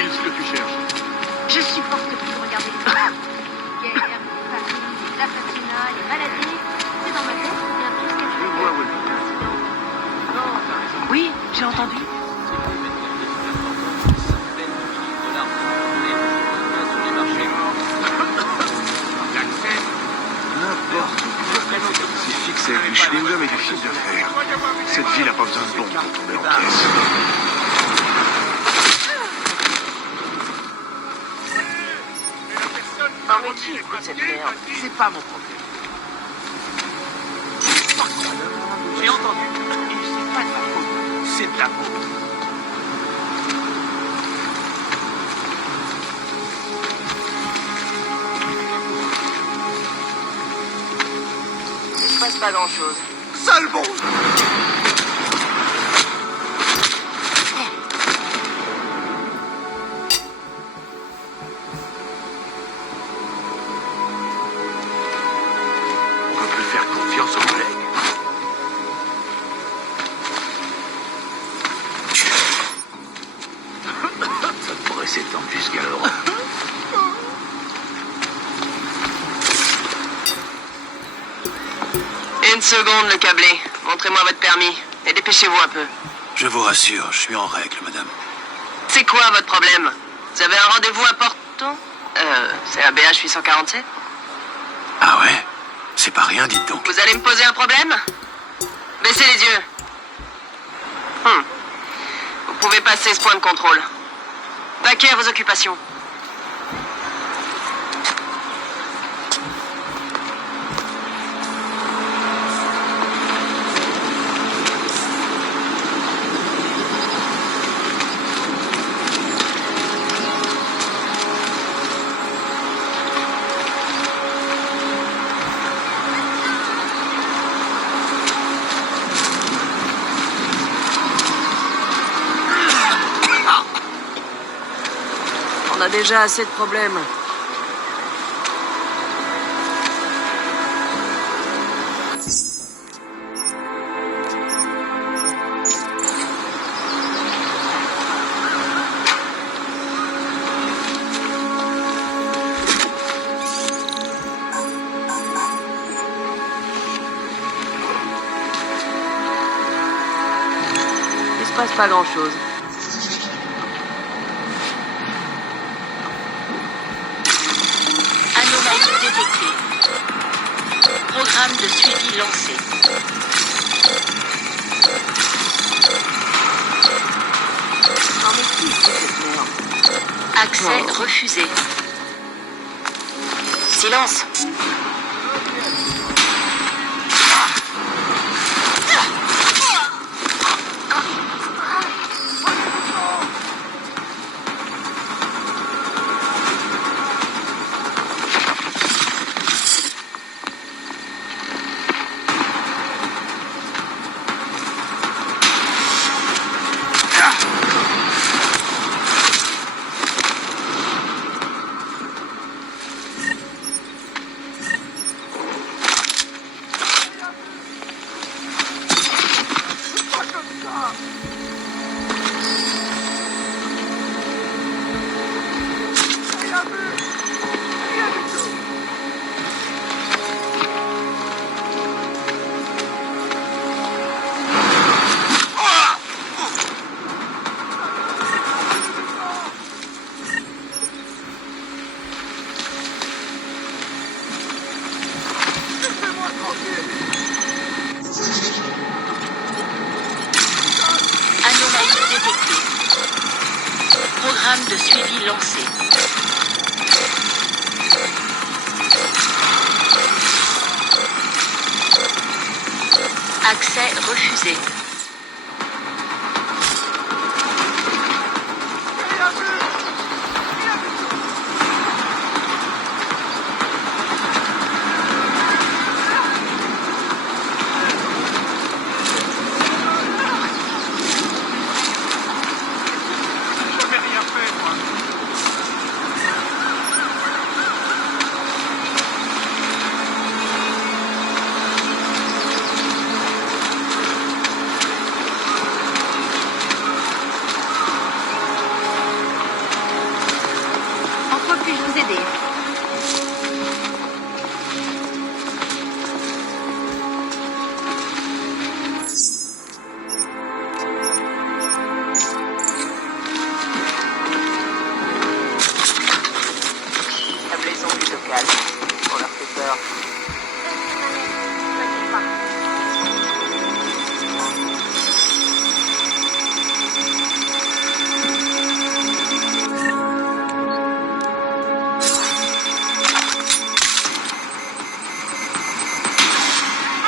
pile ce que tu cherches. Je supporte plus de regarder les guerres, les familles, les assassinats, les maladies. C'est dans ma tête, c'est bien pire que Je vois, oui. Oui, j'ai entendu. N'importe où. C'est fixé avec du chewing-gum et du fil de fer. Cette ville n'a pas besoin de bombes pour tomber en pièces. Non mais qui écoute cette merde? C'est pas mon problème. J'ai entendu. Et c'est pas de ma faute. C'est de la faute. Il se passe pas grand chose. Sale bon. On peut plus faire confiance aux collègues. Ça pourrait s'étendre jusqu'à l'Europe. Une seconde, le câblé. Montrez-moi votre permis. Et dépêchez-vous un peu. Je vous rassure, je suis en règle, madame. C'est quoi votre problème? Vous avez un rendez-vous à Porto? C'est la BH 847? Ah ouais? C'est pas rien, dites donc. Vous allez me poser un problème? Baissez les yeux. Vous pouvez passer ce point de contrôle. Vaquez à vos occupations. On a déjà assez de problèmes. Il se passe pas grand-chose. Anomalie détectée. Programme de suivi lancé. Non mais qui c'est cette merde? Accès refusé. Silence. Anomalie détectée. Programme de suivi lancé. Accès refusé. Jamais rien fait, moi. puis-je vous aider? Ablaissons plutôt calme. On leur fait peur. T'inquiète pas.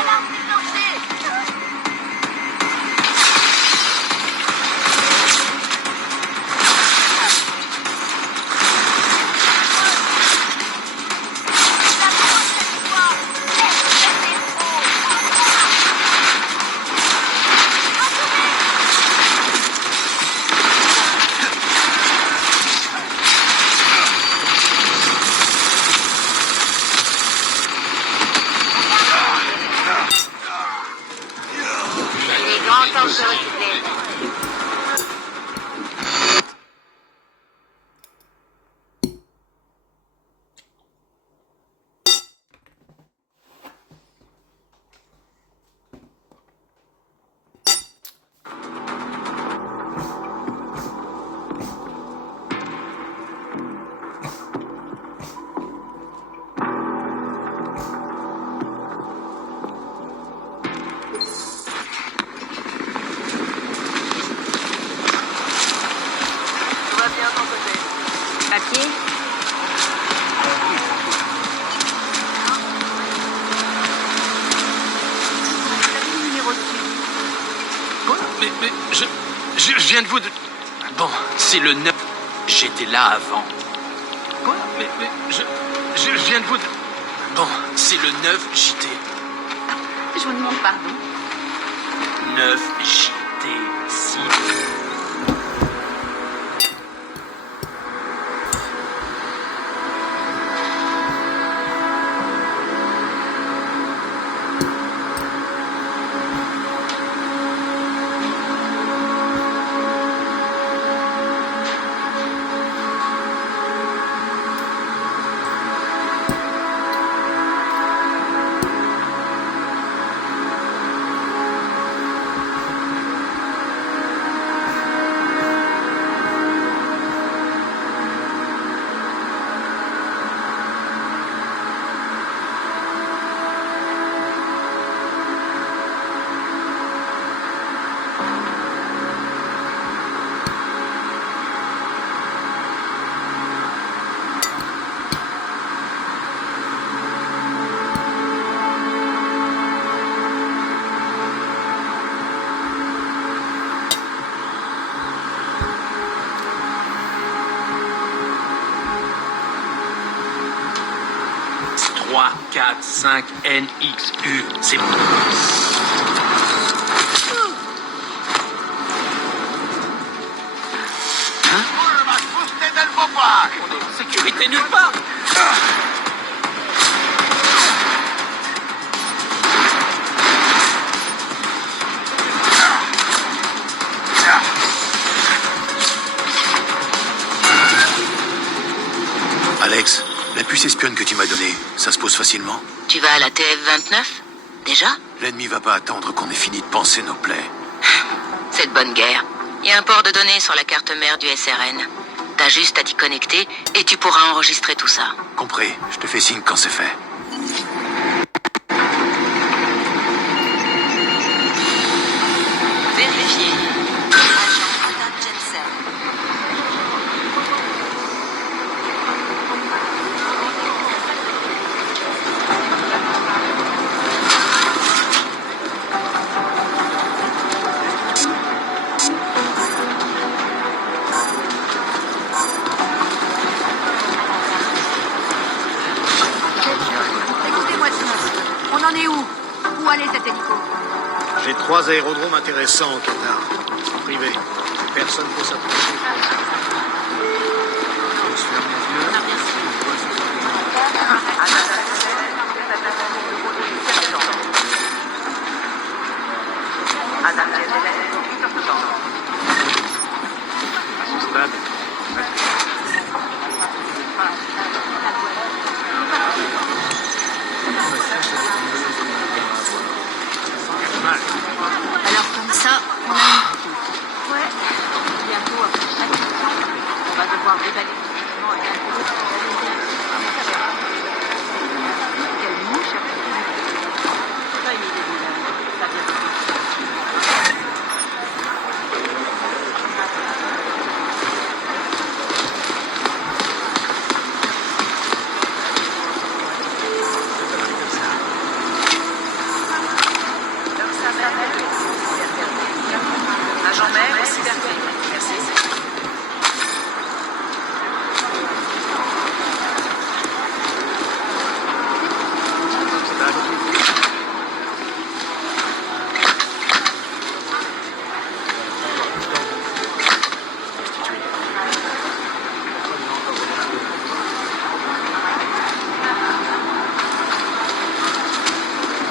Alarme déclenchée! Il est grand temps de se recycler. Tout va bien de ton côté. Papier? Numéro de suivi. Quoi? Mais je viens de vous... Bon, c'est le 9. J'étais là avant. Quoi? Mais je viens de vous... Bon, c'est le 9 JT. Je vous demande pardon. 9 JT 6. Trois, 4, 5, NXU. C'est bon. On est en sécurité nulle part. Alex, la puce espionne que tu m'as donnée, ça se pose facilement? Tu vas à la TF-29? Déjà? L'ennemi va pas attendre qu'on ait fini de panser nos plaies. C'est de bonne guerre. Il y a un port de données sur la carte mère du SRN. T'as juste à t'y connecter et tu pourras enregistrer tout ça. Compris, je te fais signe quand c'est fait. Vérifier. Agent Adam Jensen. Écoutez-moi tous. On en est où? Où allait cet hélico? J'ai 3 aérodromes intéressants au Qatar. En privé. Personne ne peut s'approcher. Je se ferme les yeux. À ce stade, avoir déballé le document et introduit quelle mouche a fait pas une idée de ça vient de Agent maire et cybercrime. Merci.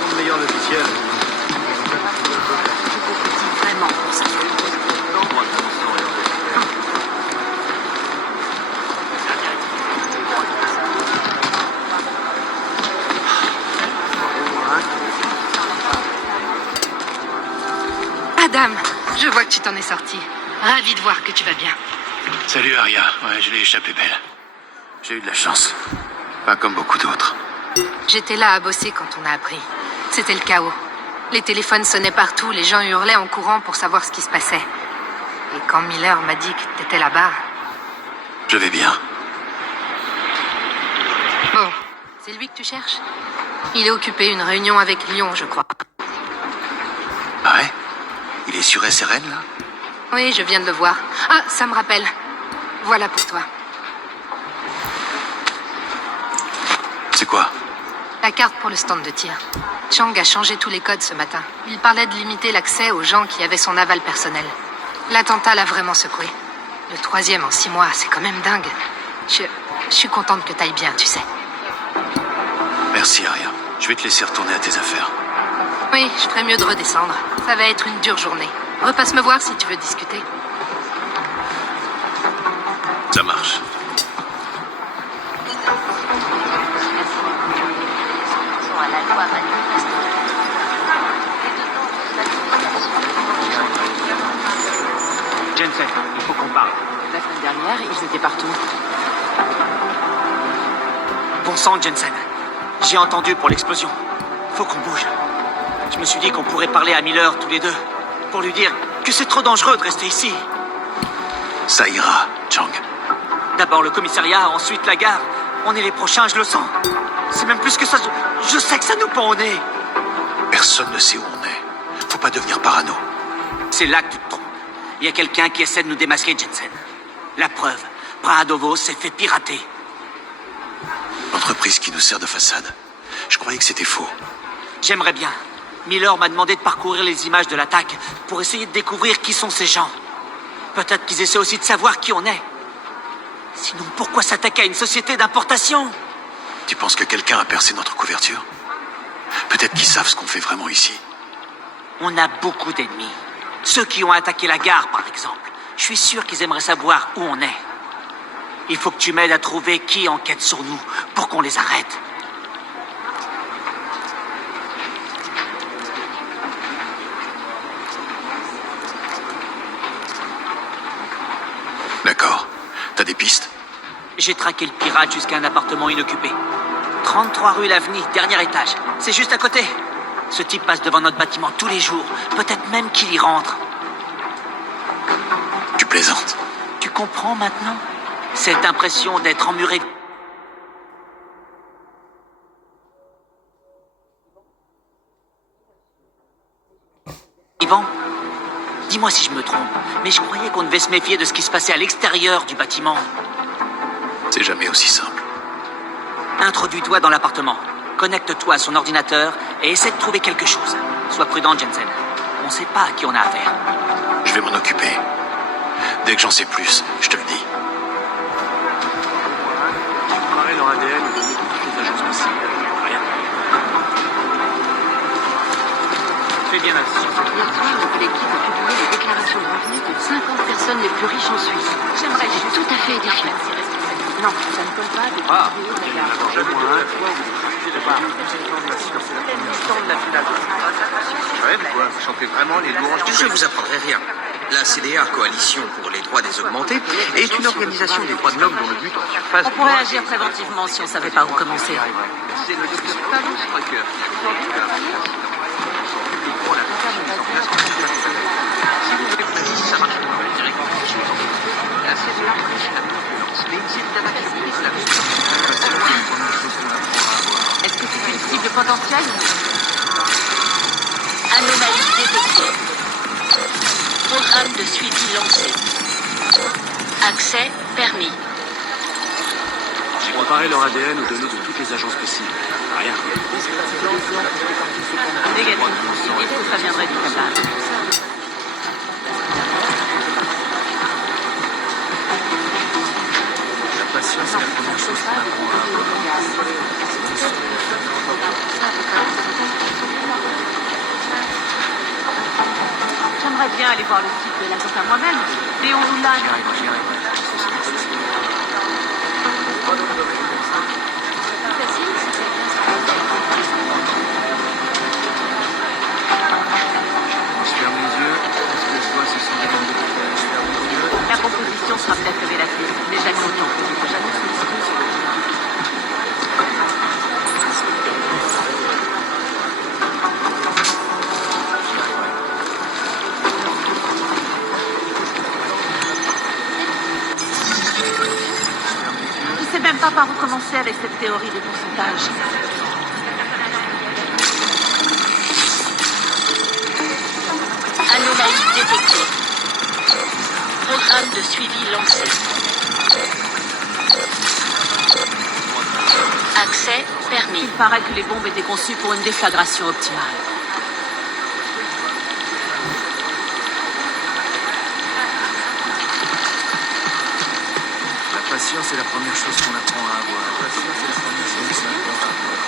Le meilleur logiciel. Vraiment pour ça. Adam, je vois que tu t'en es sorti. Ravi de voir que tu vas bien. Salut Aria. Ouais, je l'ai échappé belle. J'ai eu de la chance. Pas comme beaucoup d'autres. J'étais là à bosser quand on a appris. C'était le chaos. Les téléphones sonnaient partout, les gens hurlaient en courant pour savoir ce qui se passait. Et quand Miller m'a dit que t'étais là-bas... Je vais bien. Bon, c'est lui que tu cherches? Il est occupé, une réunion avec Lyon, je crois. Ah ouais? Il est sur SRN, là? Oui, je viens de le voir. Ah, ça me rappelle. Voilà pour toi. C'est quoi? La carte pour le stand de tir. Chang a changé tous les codes ce matin. Il parlait de limiter l'accès aux gens qui avaient son aval personnel. L'attentat l'a vraiment secoué. Le 3e en 6 mois, c'est quand même dingue. Je suis contente que t'ailles bien, tu sais. Merci Aria. Je vais te laisser retourner à tes affaires. Oui, je ferais mieux de redescendre. Ça va être une dure journée. Repasse me voir si tu veux discuter. Ça marche. À la loi manifeste. Jensen, il faut qu'on parle. La semaine dernière, ils étaient partout. Bon sang, Jensen. J'ai entendu pour l'explosion. Faut qu'on bouge. Je me suis dit qu'on pourrait parler à Miller tous les deux. Pour lui dire que c'est trop dangereux de rester ici. Ça ira, Chang. D'abord le commissariat, ensuite la gare. On est les prochains, je le sens. C'est même plus que ça. Je sais que ça nous pend au nez. Personne ne sait où on est. Faut pas devenir parano. C'est là que tu te trompes. Il y a quelqu'un qui essaie de nous démasquer, Jensen. La preuve, Prahadovo s'est fait pirater. L'entreprise qui nous sert de façade. Je croyais que c'était faux. J'aimerais bien. Miller m'a demandé de parcourir les images de l'attaque pour essayer de découvrir qui sont ces gens. Peut-être qu'ils essaient aussi de savoir qui on est. Sinon, pourquoi s'attaquer à une société d'importation? Tu penses que quelqu'un a percé notre couverture? Peut-être qu'ils savent ce qu'on fait vraiment ici. On a beaucoup d'ennemis. Ceux qui ont attaqué la gare, par exemple. Je suis sûr qu'ils aimeraient savoir où on est. Il faut que tu m'aides à trouver qui enquête sur nous pour qu'on les arrête. D'accord. T'as des pistes? J'ai traqué le pirate jusqu'à un appartement inoccupé. 33 rue L'Avenir, dernier étage. C'est juste à côté. Ce type passe devant notre bâtiment tous les jours. Peut-être même qu'il y rentre. Tu plaisantes. Tu comprends maintenant? Cette impression d'être emmuré. Yvan, dis-moi si je me trompe, mais je croyais qu'on devait se méfier de ce qui se passait à l'extérieur du bâtiment. C'est jamais aussi simple. Introduis-toi dans l'appartement. Connecte-toi à son ordinateur et essaie de trouver quelque chose. Sois prudent, Jensen. On sait pas à qui on a affaire. Je vais m'en occuper. Dès que j'en sais plus, je te le dis. Comparer leur ADN et donner toutes les agences possibles. Rien. Fais bien attention. Hier soir, le collectif a publié les déclarations de revenus de 50 personnes les plus riches en Suisse. J'aimerais, je suis tout à fait édifiant. Non, ça ne colle pas de Ah, publier il y la en a gare. mangé moins. C'est le temps de la finale. Ouais, mais quoi, vous chantez vraiment les louanges. Je vous apprendrai rien. La CDA, Coalition pour les droits des augmentés, est une organisation des droits de l'homme dont le but en surface... On pourrait agir préventivement si on savait pas où commencer. C'est le docteur Talon Sprecher qui a si vous voulez préciser, ça marche pas directement sur les entreprises. La CDA prêche la non-violence, mais une d'attaquer la Est-ce que c'est une cible potentielle ou non? Anomalie détectée. Programme de suivi lancé. Accès permis. J'ai comparé leur ADN aux données de toutes les agences possibles. Rien. Négatif. Il faut que ça viendrait du Qatar. La patience est la première chose qu'on apprend à avoir. J'aimerais bien aller voir le site de l'attentat moi-même, mais on nous l'a... J'y arrive. Je ferme les yeux. Ce que je vois, ce sont des bandes de couleurs. Je ferme les yeux. La composition sera peut-être révélatrice, mais jamais autant que du prochain. Je sais même pas par où commencer avec cette théorie de pourcentage. Anomalie détectée. Programme de suivi lancé. Accès permis. Il paraît que les bombes étaient conçues pour une déflagration optimale. La patience est la première chose qu'on apprend à avoir. La patience est la première chose qu'on apprend à avoir.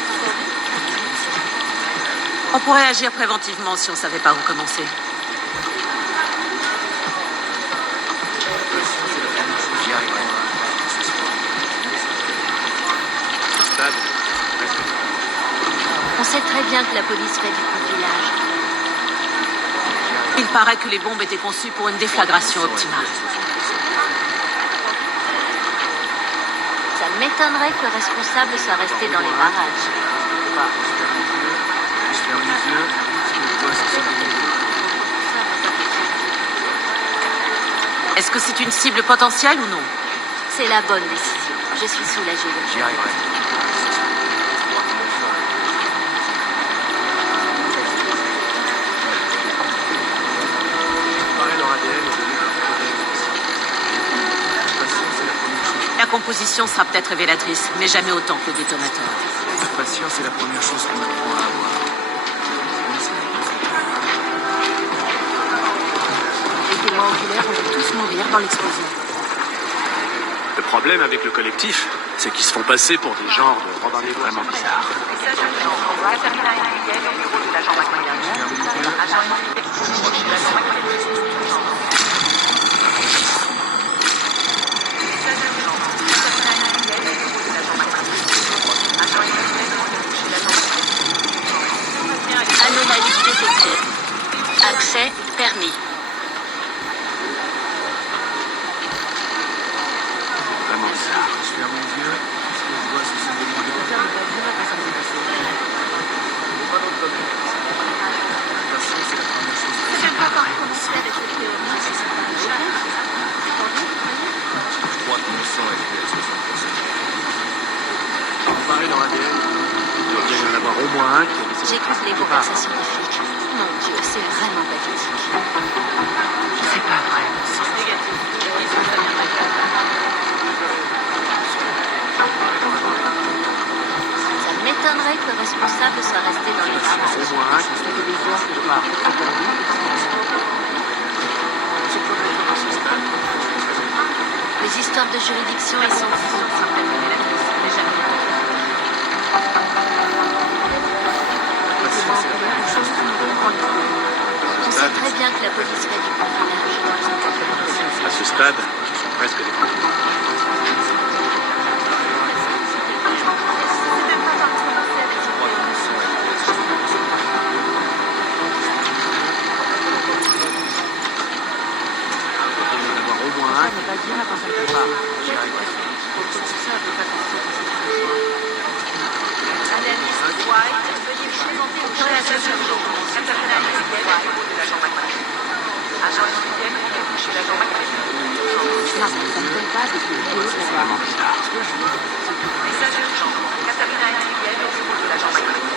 On pourrait agir préventivement si on savait pas où commencer. J'y arrive. Stade. On sait très bien que la police fait du profilage. Il paraît que les bombes étaient conçues pour une déflagration optimale. Ça m'étonnerait que le responsable soit resté dans les barrages. Je ferme les yeux. Ce que je vois, ce sont des bandes de couleurs. Est-ce que c'est une cible potentielle ou non? C'est la bonne décision. Je suis soulagée. J'y arriverai. Comparer leur ADN aux données de toutes les agences possibles. La patience est la première chose. La composition sera peut-être révélatrice, mais jamais autant que le détonateur. La patience est la première chose qu'on apprend à avoir. Les témoins oculaires vont tous mourir dans l'explosion. Le problème avec le collectif, c'est qu'ils se font passer pour des genres de robots vraiment bizarres. Anomalie détectée. Accès permis. Vraiment bizarre. Je ferme les yeux. Ce que je vois, ce sont des bandes de couleurs. La patience est la première chose qu'on J'aime pas par où apprend à commencer avec cette théorie. comparer leur ADN. Il doit bien y en avoir au moins un qui a laissé... J'écoute les conversations des flics. Mon Dieu, c'est vraiment pathétique. Je sais pas, vrai. Négatif. Il faut que ça viendrait du Qatar. Ça m'étonnerait que le responsable soit resté dans les barrages. Au moins un qui a laissé... Les histoires de juridiction et sans fond. Mais jamais autant. La patience est la première chose qu'on apprend à avoir. On sait très bien que la police fait du profilage. À ce stade, ce sont presque des conflits. de l'agent McCready. Agent SPM qui a touché l'agent McCready. Non, ça ne donne pas de vidéo de la Vraiment bizarre. Message urgent. Katharina SPM au bureau de l'agent McCready.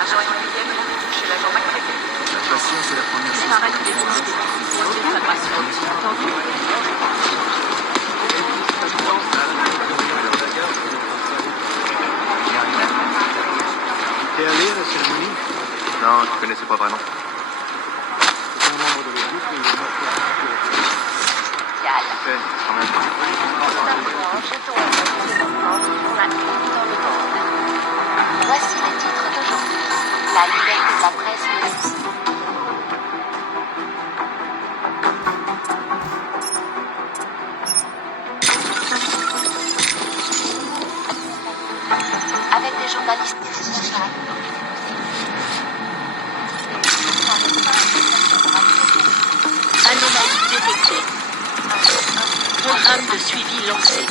Agent SPM qui a touché l'agent McCready. La patience est la première chose. Arrête de sa patience. Entendu? T'es allé à la cérémonie? Non, je connaissais pas vraiment. C'est un membre de l'équipe et il est mort. Fait, quand même. Voici les titres d'aujourd'hui. La liberté de la presse. Avec des journalistes. Anomalie détectée. Programme de suivi lancé.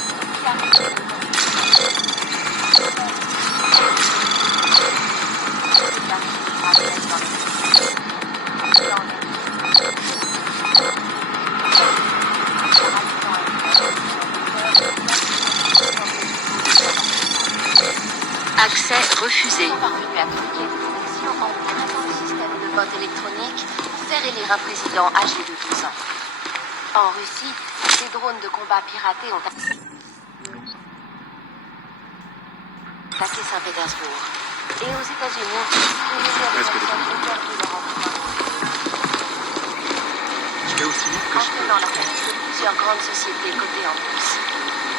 Accès refusé. Parvenu à truquer des élections en piratant le système de vote électronique pour faire élire un président âgé de 12 ans. En Russie, des drones de combat piratés ont attaqué Saint-Pétersbourg. Et aux États-Unis, des milliers de personnes ont perdu leur emploi. Je vais aussi vite que je peux. Entraînant la faillite de plusieurs grandes sociétés cotées en bourse.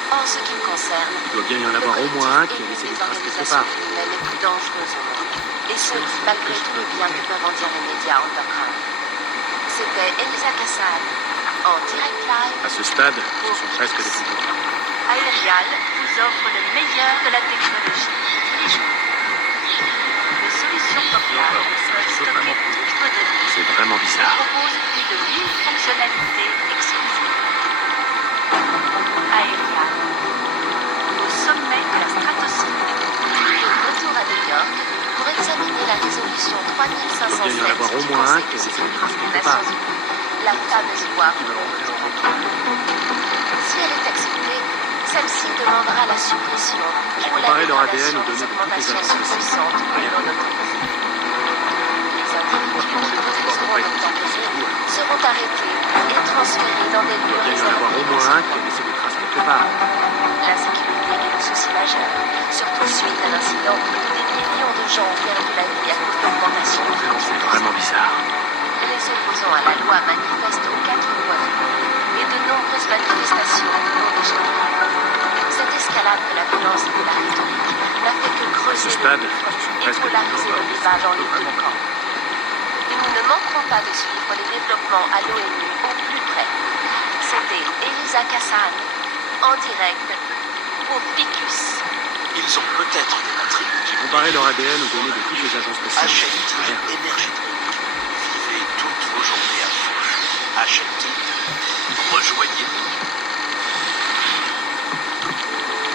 En ce qui me concerne, Il doit bien y en avoir au moins un qui a laissé des traces quelque part. criminelles les plus dangereuses au monde. Et ce, malgré tout le bien que peuvent en dire les médias underground. C'était Elisa Cassan, en direct live. À ce stade, ce sont presque des fantômes. Aerial vous offre le meilleur de la technologie tous les jours. Des solutions portables peuvent stocker toutes vos données. C'est vraiment bizarre. Propose plus de 1000 fonctionnalités exclusives. Aerial, au sommet de la stratosphère. De retour à New York pour examiner la résolution 3507 Il doit bien y en avoir au du moins un Conseil qui de a laissé des sécurité traces des quelque Nations part. Unies, la fameuse loi. Si elle est acceptée, celle-ci demandera la suppression ou la comparé leur ADN dégradation aux données des de toutes les augmentations agences de subsistantes Rien. non autorisées. Les individus qui refuseront d'obtempérer seront arrêtés et transférés dans des lieux Il doit bien y en avoir au moins un qui a laissé des traces quelque part. L'insécurité est le souci majeur, surtout suite à l'incident où des millions de gens ont perdu la vie à cause d'augmentation de C'est vraiment bizarre. Les opposants à la loi manifestent aux quatre coins du monde et de nombreuses manifestations ont déjà eu lieu. Cette escalade de la violence et de la rhétorique n'a fait que creuser stade, le ce sont conflit et presque des polariser le fantômes. débat dans les deux camps. Et nous ne manquerons pas de suivre les développements à l'ONU au plus près. C'était Elisa Cassan, en direct, pour Picus. Ils ont peut-être démontré J'ai comparé leur ADN aux données de toutes les agences spatiales. Achète Rien. énergie. Vivez toutes vos journées à fond. Achète. Rejoignez-nous.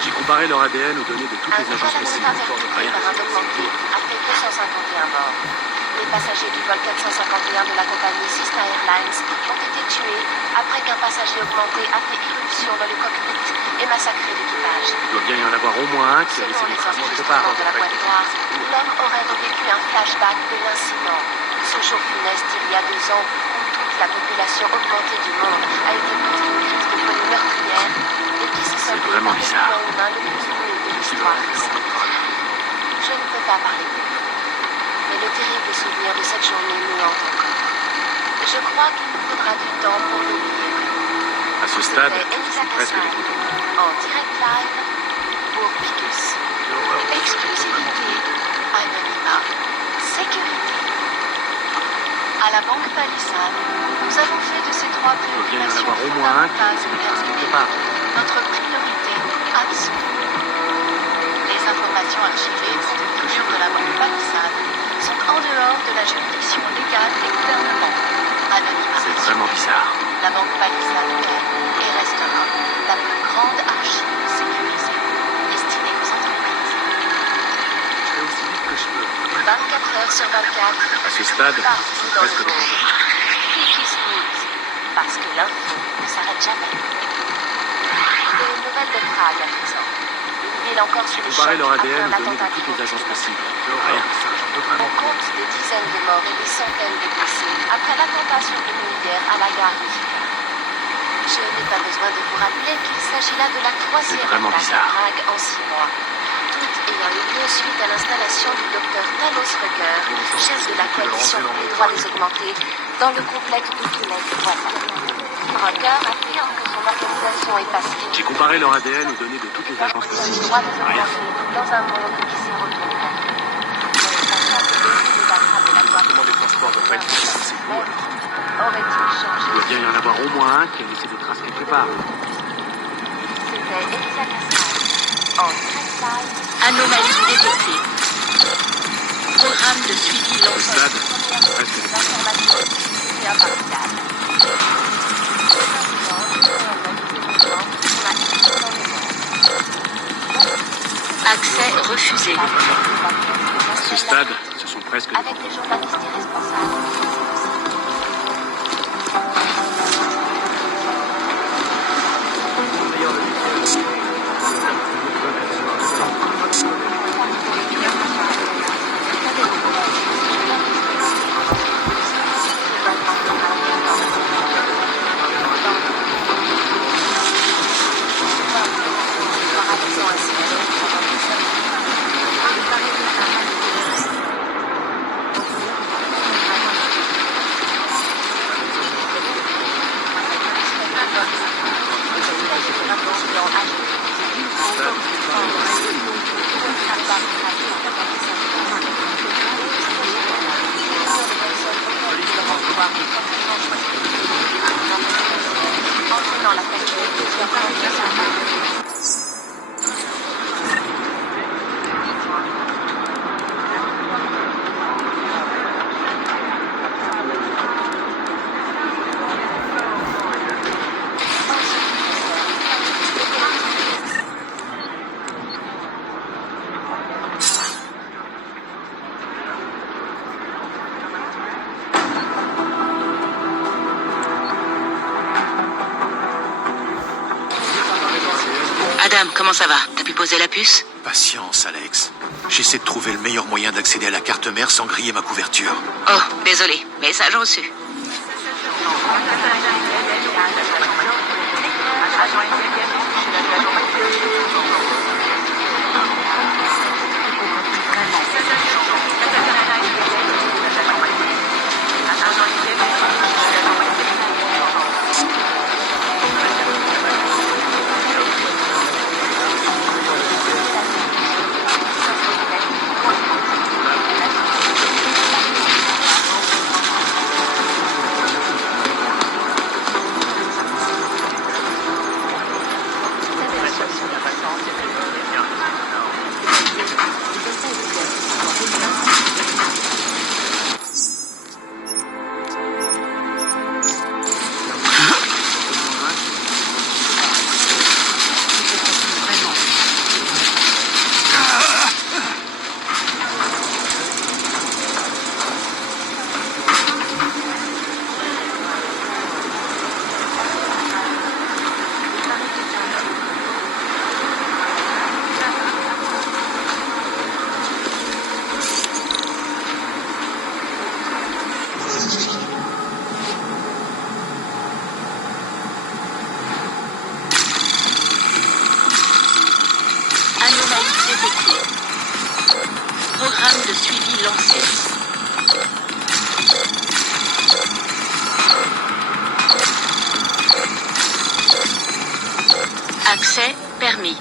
J'ai comparé leur ADN aux données de toutes Un les vol agences a été spatiales. interrompu Rien. par un augmenté après 251 morts. Les passagers du vol 451 de la compagnie Cessna Airlines ont été tués après qu'un passager augmenté a fait irruption dans le cockpit et massacré l'équipage. Il doit bien y en avoir au moins un qui a laissé Selon des les traces quelque part. enregistrements de la boîte noire, l'homme aurait revécu un flashback de l'incident. Ce jour funeste il y a 2 ans où toute la population augmentée du monde a été prise d'une crise de folie meurtrière et qui s'est soldée par vraiment le bizarre. mouvement humain le plus cruel de l'histoire récente. Je ne peux pas parler de vous, mais le terrible souvenir de cette journée nous hante encore. Je crois qu'il nous faudra du temps pour l'oublier. À ce stade, C'était ce Elisa sont presque Cassan, des fantômes. en direct live pour Picus. Exclusivité, anonymat, sécurité. À la Banque Palisade, nous avons fait de ces 3 Il doit bien y en préoccupations avoir au moins un qui a fondamentales laissé de des traces quelque l'humanité part. notre priorité absolue. Les informations archivées au figure de la Banque Palisade sont en dehors de la juridiction légale des gouvernements. Anonymat. C'est vraiment bizarre. La Banque Palisade est et restera la plus grande archive sécurisée destinée aux entreprises. Je vais aussi vite que je peux. 24 heures sur 24, À ce stade, partout c'est dans presque le le monde. bonbon. Kikis News, parce que l'info ne s'arrête jamais. Des nouvelles de Prague à présent. Une ville encore sous le choc Comparer leur après ADN un aux données de attentat toutes les agences terroriste. possibles. Rien, ça, j'en veux On vraiment. compte des dizaines de morts et des centaines de blessés après l'attentat survenu hier à la gare de Vika. Je n'ai pas besoin de vous rappeler qu'il s'agit là de la troisième vraiment attaque à bizarre. Prague en 6 mois. Toutes ayant eu lieu suite à l'installation du docteur Talos Rucker, chef de la coalition pour les droits des augmentés, dans le complexe de Kinect voisin. Rucker affirme que son organisation est passée J'ai comparé leur ADN aux données de toutes les agences des possibles. droits des Rien. augmentés dans un monde qui s'est retourné. Sachant que le début d'attrape de la loi Comment des transports doivent pas être suffisants, c'est beau, alors. aurait-il changé? Il doit bien y en avoir au moins un qui a laissé des traces quelque part. C'était Elisa Casal. En direct live, Anomalie détectée. Programme de suivi À ce lancé. stade, c'est presque le bonbon. l'information est impartiale. Accès refusé. À ce stade, ce sont presque des Avec bonbons. les journalistes irresponsables. Entraînant la famille de plusieurs Adam, comment ça va? T'as pu poser la puce? Patience, Alex. J'essaie de trouver le meilleur moyen d'accéder à la carte mère sans griller ma couverture. Oh, désolé. Message reçu. Anomalie détectée. Programme de suivi lancé. Accès permis.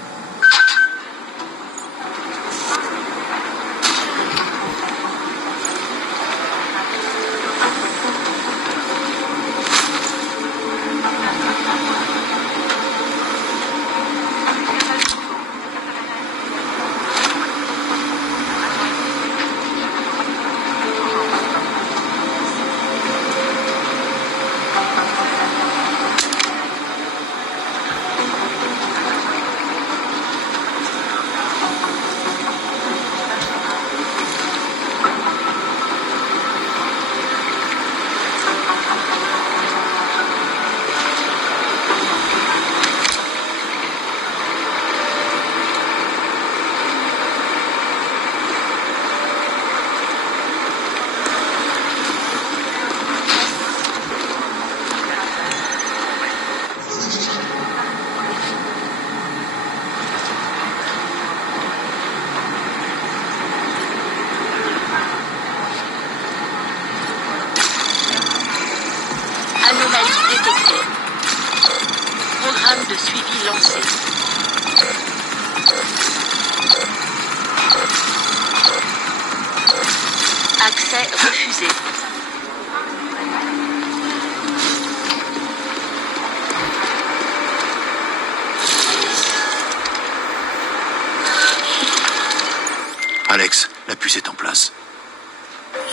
Alex, la puce est en place.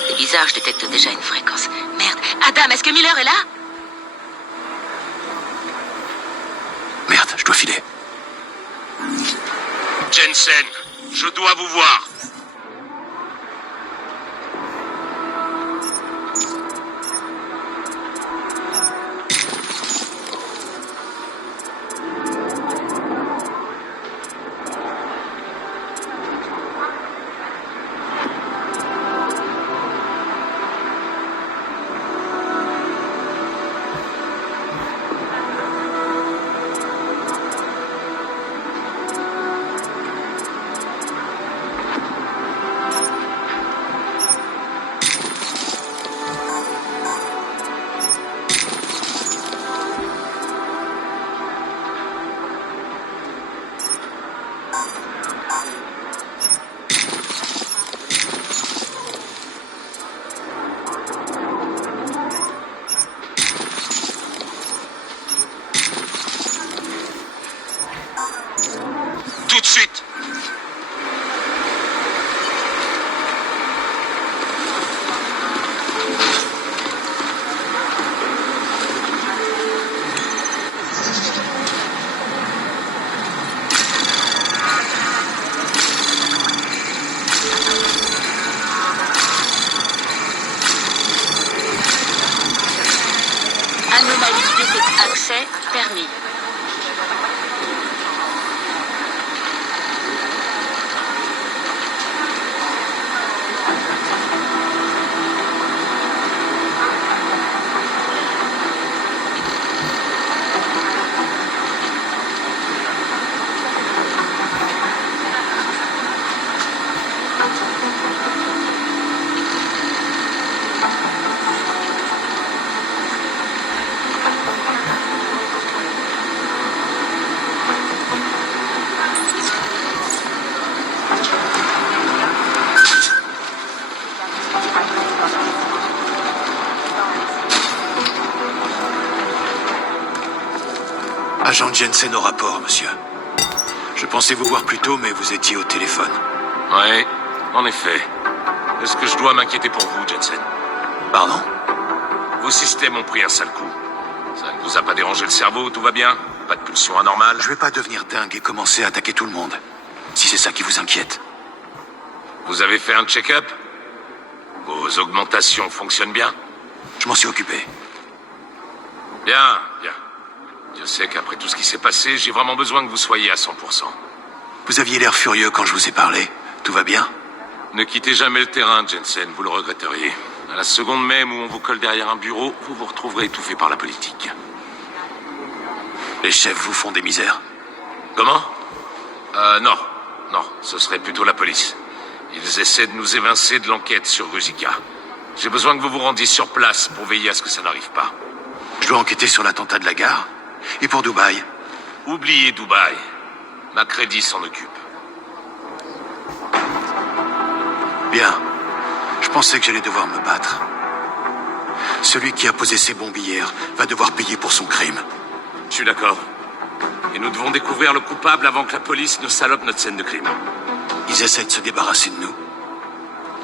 C'est bizarre, je détecte déjà une fréquence. Merde. Adam, est-ce que Miller est là? Merde, je dois filer. Jensen, je dois vous voir. Tout de suite. Anomalie détectée. Accès permis. Agent Jensen au rapport, monsieur. Je pensais vous voir plus tôt, mais vous étiez au téléphone. Ouais, en effet. Est-ce que je dois m'inquiéter pour vous, Jensen? Pardon? Vos systèmes ont pris un sale coup. Ça ne vous a pas dérangé le cerveau, tout va bien? Pas de pulsion anormale? Je vais pas devenir dingue et commencer à attaquer tout le monde. Si c'est ça qui vous inquiète. Vous avez fait un check-up? Vos augmentations fonctionnent bien? Je m'en suis occupé. Bien, bien. Je sais qu'après tout ce qui s'est passé, j'ai vraiment besoin que vous soyez à 100%. Vous aviez l'air furieux quand je vous ai parlé. Tout va bien? Ne quittez jamais le terrain, Jensen, vous le regretteriez. À la seconde même où on vous colle derrière un bureau, vous vous retrouverez étouffé par la politique. Les chefs vous font des misères. Comment? Non. Non, ce serait plutôt la police. Ils essaient de nous évincer de l'enquête sur Ruzicka. J'ai besoin que vous vous rendiez sur place pour veiller à ce que ça n'arrive pas. Je dois enquêter sur l'attentat de la gare. Et pour Dubaï? Oubliez Dubaï. Macready s'en occupe. Bien. Je pensais que j'allais devoir me battre. Celui qui a posé ces bombes hier va devoir payer pour son crime. Je suis d'accord. Et nous devons découvrir le coupable avant que la police ne salope notre scène de crime. Ils essaient de se débarrasser de nous.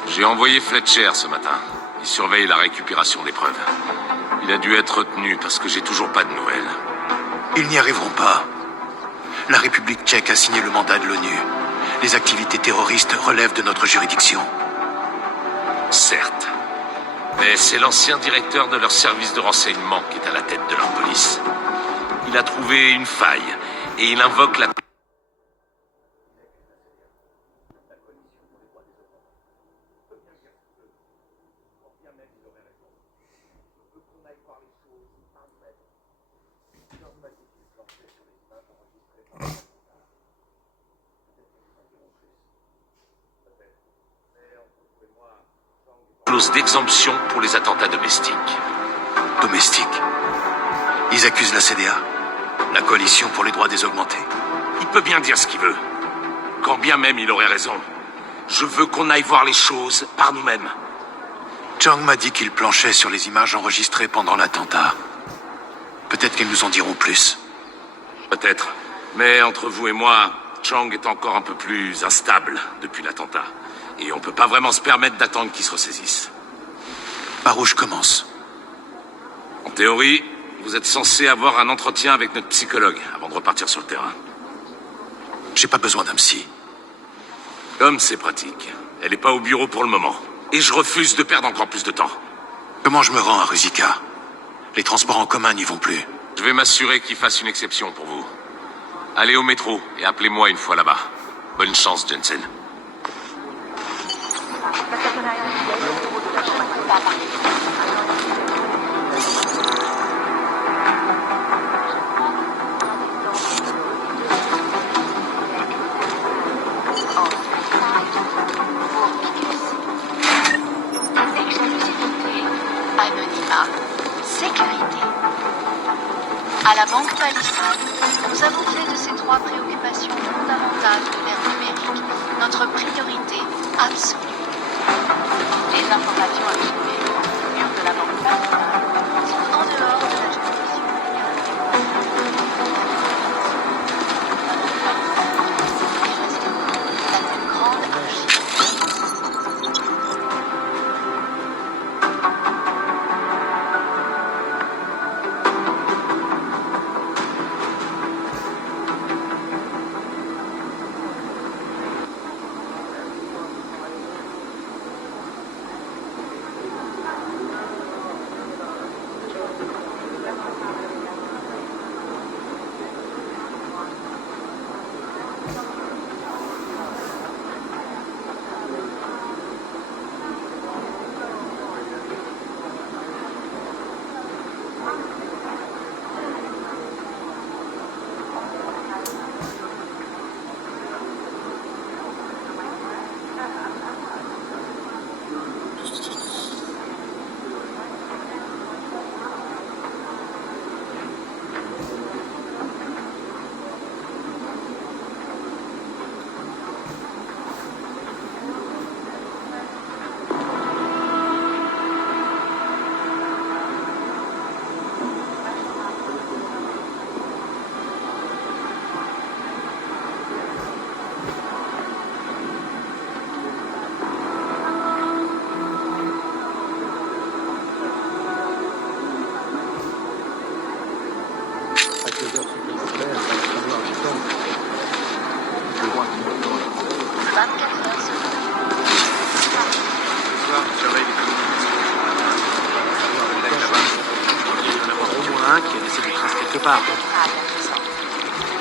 J'ai envoyé Fletcher ce matin. Il surveille la récupération des preuves. Il a dû être retenu parce que j'ai toujours pas de nouvelles. Ils n'y arriveront pas. La République tchèque a signé le mandat de l'ONU. Les activités terroristes relèvent de notre juridiction. Certes. Mais c'est l'ancien directeur de leur service de renseignement qui est à la tête de leur police. Il a trouvé une faille et il invoque la... clause d'exemption pour les attentats domestiques. Domestique. Ils accusent la CDA, la coalition pour les droits des augmentés. Il peut bien dire ce qu'il veut. Quand bien même il aurait raison. Je veux qu'on aille voir les choses par nous-mêmes. Chang m'a dit qu'il planchait sur les images enregistrées pendant l'attentat. Peut-être qu'ils nous en diront plus. Peut-être. Mais entre vous et moi, Chang est encore un peu plus instable depuis l'attentat. Et on peut pas vraiment se permettre d'attendre qu'ils se ressaisissent. Par où je commence? En théorie, vous êtes censé avoir un entretien avec notre psychologue avant de repartir sur le terrain. J'ai pas besoin d'un psy. Comme c'est pratique. Elle est pas au bureau pour le moment. Et je refuse de perdre encore plus de temps. Comment je me rends à Ruzica? Les transports en commun n'y vont plus. Je vais m'assurer qu'ils fassent une exception pour vous. Allez au métro et appelez-moi une fois là-bas. Bonne chance, Jensen. Anonymat. Sécurité. À la Banque Palisade, nous avons fait de ces trois préoccupations fondamentales de l'ère numérique notre priorité absolue. Les informations à trouver au mur de la Banque Palisade sont en dehors de la juridiction la plus grande archive.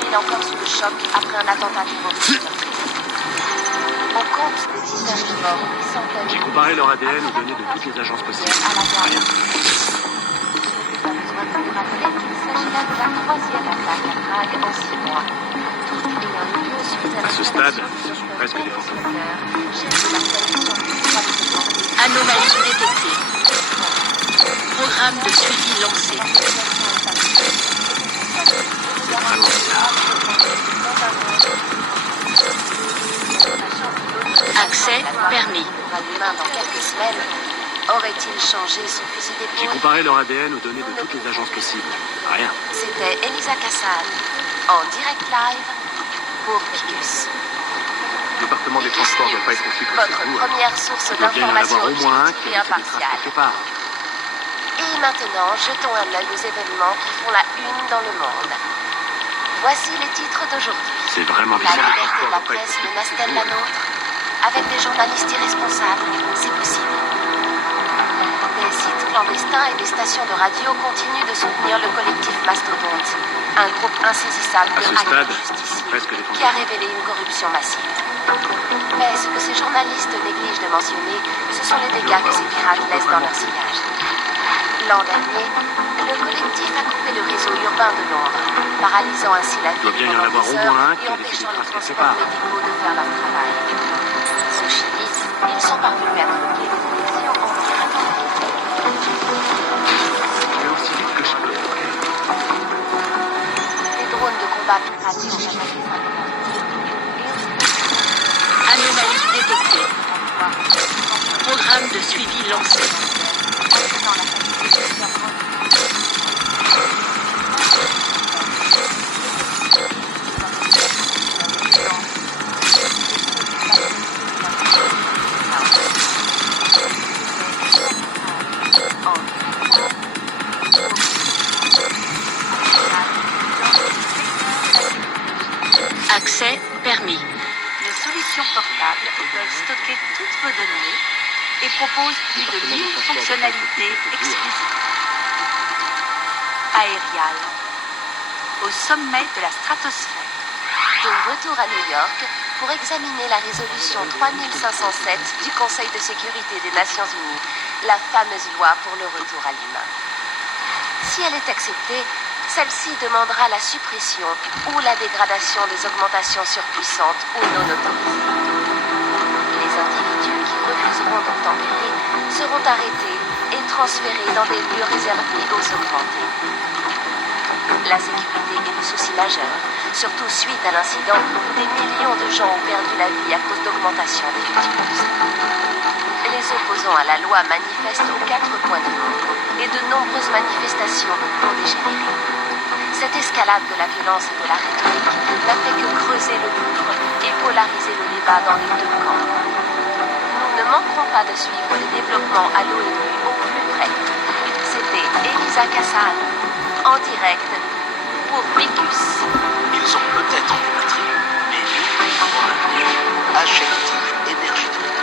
Il est encore sous le choc après un attentat terroriste. On compte des dizaines de morts, des centaines de J'ai comparé leur ADN aux données de toutes les agences possibles. Rien. Pas besoin de vous rappeler qu'il s'agit là de la troisième attaque à Prague en 6 mois. Toutes ayant eu lieu suite à À ce stade, ce sont presque des fantômes. Anomalie détectée. Programme de suivi lancé. Accès permis. Dans quelques semaines, aurait-il changé son fusil J'ai d'épaule? comparé leur ADN aux données de toutes les agences possibles. Rien. C'était Elisa Cassan, en direct live pour Picus. Le département des transports ne doit pas être aussi près Votre que vous. première source Il doit bien y en d'information avoir au moins un objective qui et a laissé des traces impartiale. quelque part. Et maintenant, jetons un œil aux événements qui font la une dans le monde. Voici les titres d'aujourd'hui. C'est vraiment La bizarre. liberté de la presse menace-t-elle la nôtre? Avec des journalistes irresponsables, c'est possible. Des sites clandestins et des stations de radio continuent de soutenir le collectif Mastodonte, un groupe insaisissable À de ce hackers stade, justiciers presque des qui a fantômes. révélé une corruption massive. Mais ce que ces journalistes négligent de mentionner, ce sont les dégâts que ces pirates laissent dans leur sillage. L'an dernier, le collectif a coupé le réseau urbain de Londres, paralysant ainsi la Il doit ville bien y en pendant avoir des au heures moins un et qui a laissé empêchant des les traces quelque transports part. médicaux de faire leur travail. Sous Chili, ils sont parvenus à bloquer les connexions entre Je vais aussi vite que je peux. les drones de combat pirates sont attaqués Anomalie détectée. Programme de suivi lancé. permis. Les solutions portables peuvent stocker toutes vos données et proposent plus de 1000 fonctionnalités exclusives. Aerial, au sommet de la stratosphère. De retour à New York pour examiner la résolution 3507 du Conseil de sécurité des Nations Unies, la fameuse loi pour le retour à l'humain. Si elle est acceptée, celle-ci demandera la suppression ou la dégradation des augmentations surpuissantes ou non autorisées. Les individus qui refuseront d'obtempérer seront arrêtés et transférés dans des lieux réservés aux augmentés. La sécurité est le souci majeur, surtout suite à l'incident où des millions de gens ont perdu la vie à cause d'augmentations défectueuses. Les opposants à la loi manifestent aux 4 coins du monde et de nombreuses manifestations ont dégénéré. Cette escalade de la violence et de la rhétorique n'a fait que creuser le gouffre et polariser le débat dans les deux camps. Nous ne manquerons pas de suivre les développements à l'ONU au plus près. C'était Elisa Cassan, en direct pour Picus. Ils ont peut-être des batteries, mais nous avons un mieux. HLT Énergie Drink.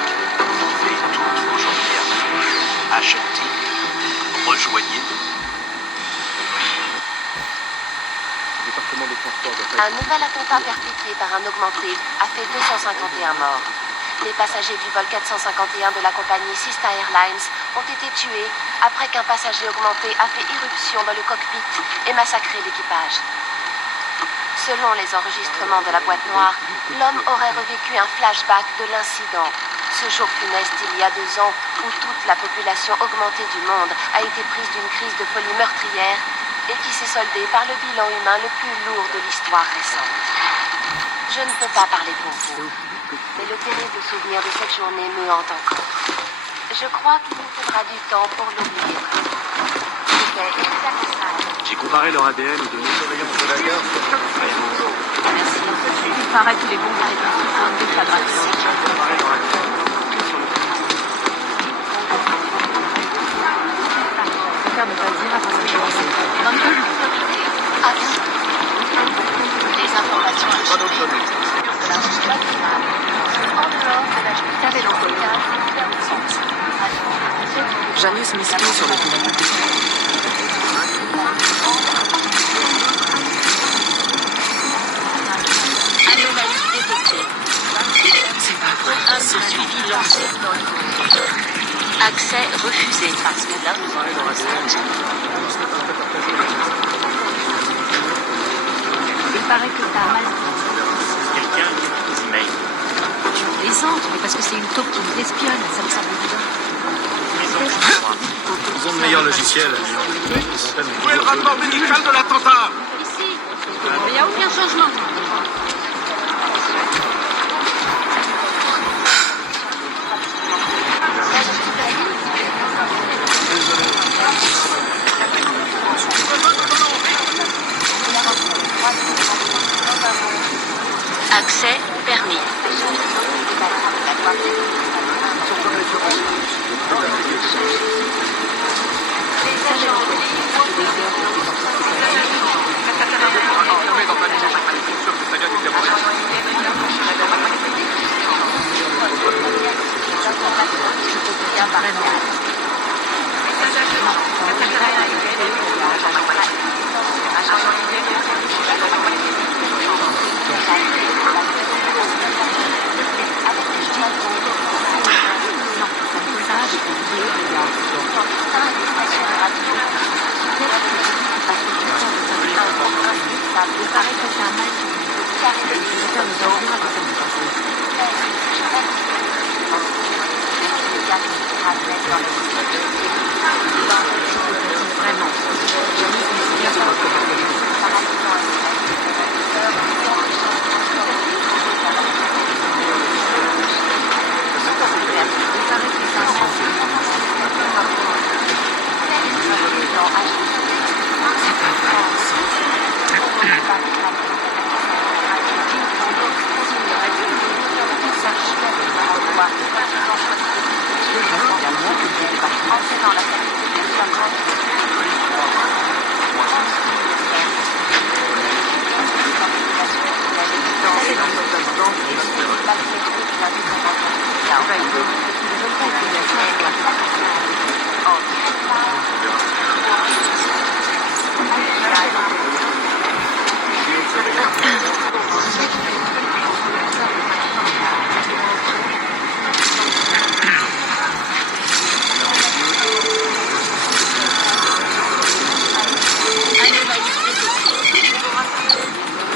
Vivez toutes vos journées à fond. HLT. Rejoignez-nous. Le département des transports doit pas Un nouvel attentat perpétré par un augmenté a fait 251 morts. Les passagers du vol 451 de la compagnie Cessna Airlines ont été tués après qu'un passager augmenté a fait irruption dans le cockpit et massacré l'équipage. Selon les enregistrements de la boîte noire, l'homme aurait revécu un flashback de l'incident. Ce jour funeste il y a 2 ans où toute la population augmentée du monde a été prise d'une crise de folie meurtrière et qui s'est soldée par le bilan humain le plus lourd de l'histoire récente. Je ne peux pas parler pour vous, mais le terrible souvenir de cette journée me hante encore. Je crois qu'il nous faudra du temps pour l'oublier. C'était Elisa Cassan. J'ai comparé leur ADN aux données de surveillance de la gare. Merci. Il paraît que les bombes répétées sont une déflagration. Je préfère ne pas le dire avant de commencer. À bientôt. Les informations à chaud de la boîte finale en dehors de la justice locale vers le centre. Janus m'excuse sur le coup. Anomalie détectée. C'est pas vrai. Un suivi lancé. Accès refusé. Parce que l'un nous Comparé leur ADN. Il paraît que t'as mal. Quelqu'un qui a des emails. Tu plaisantes, mais parce que c'est une taupe qui nous espionne, ça me semble évident. Ils ont de meilleurs logiciels. Où est le rapport médical de l'attentat? Ici, il n'y a aucun changement. Accès permis. Il paraît que t'as mal.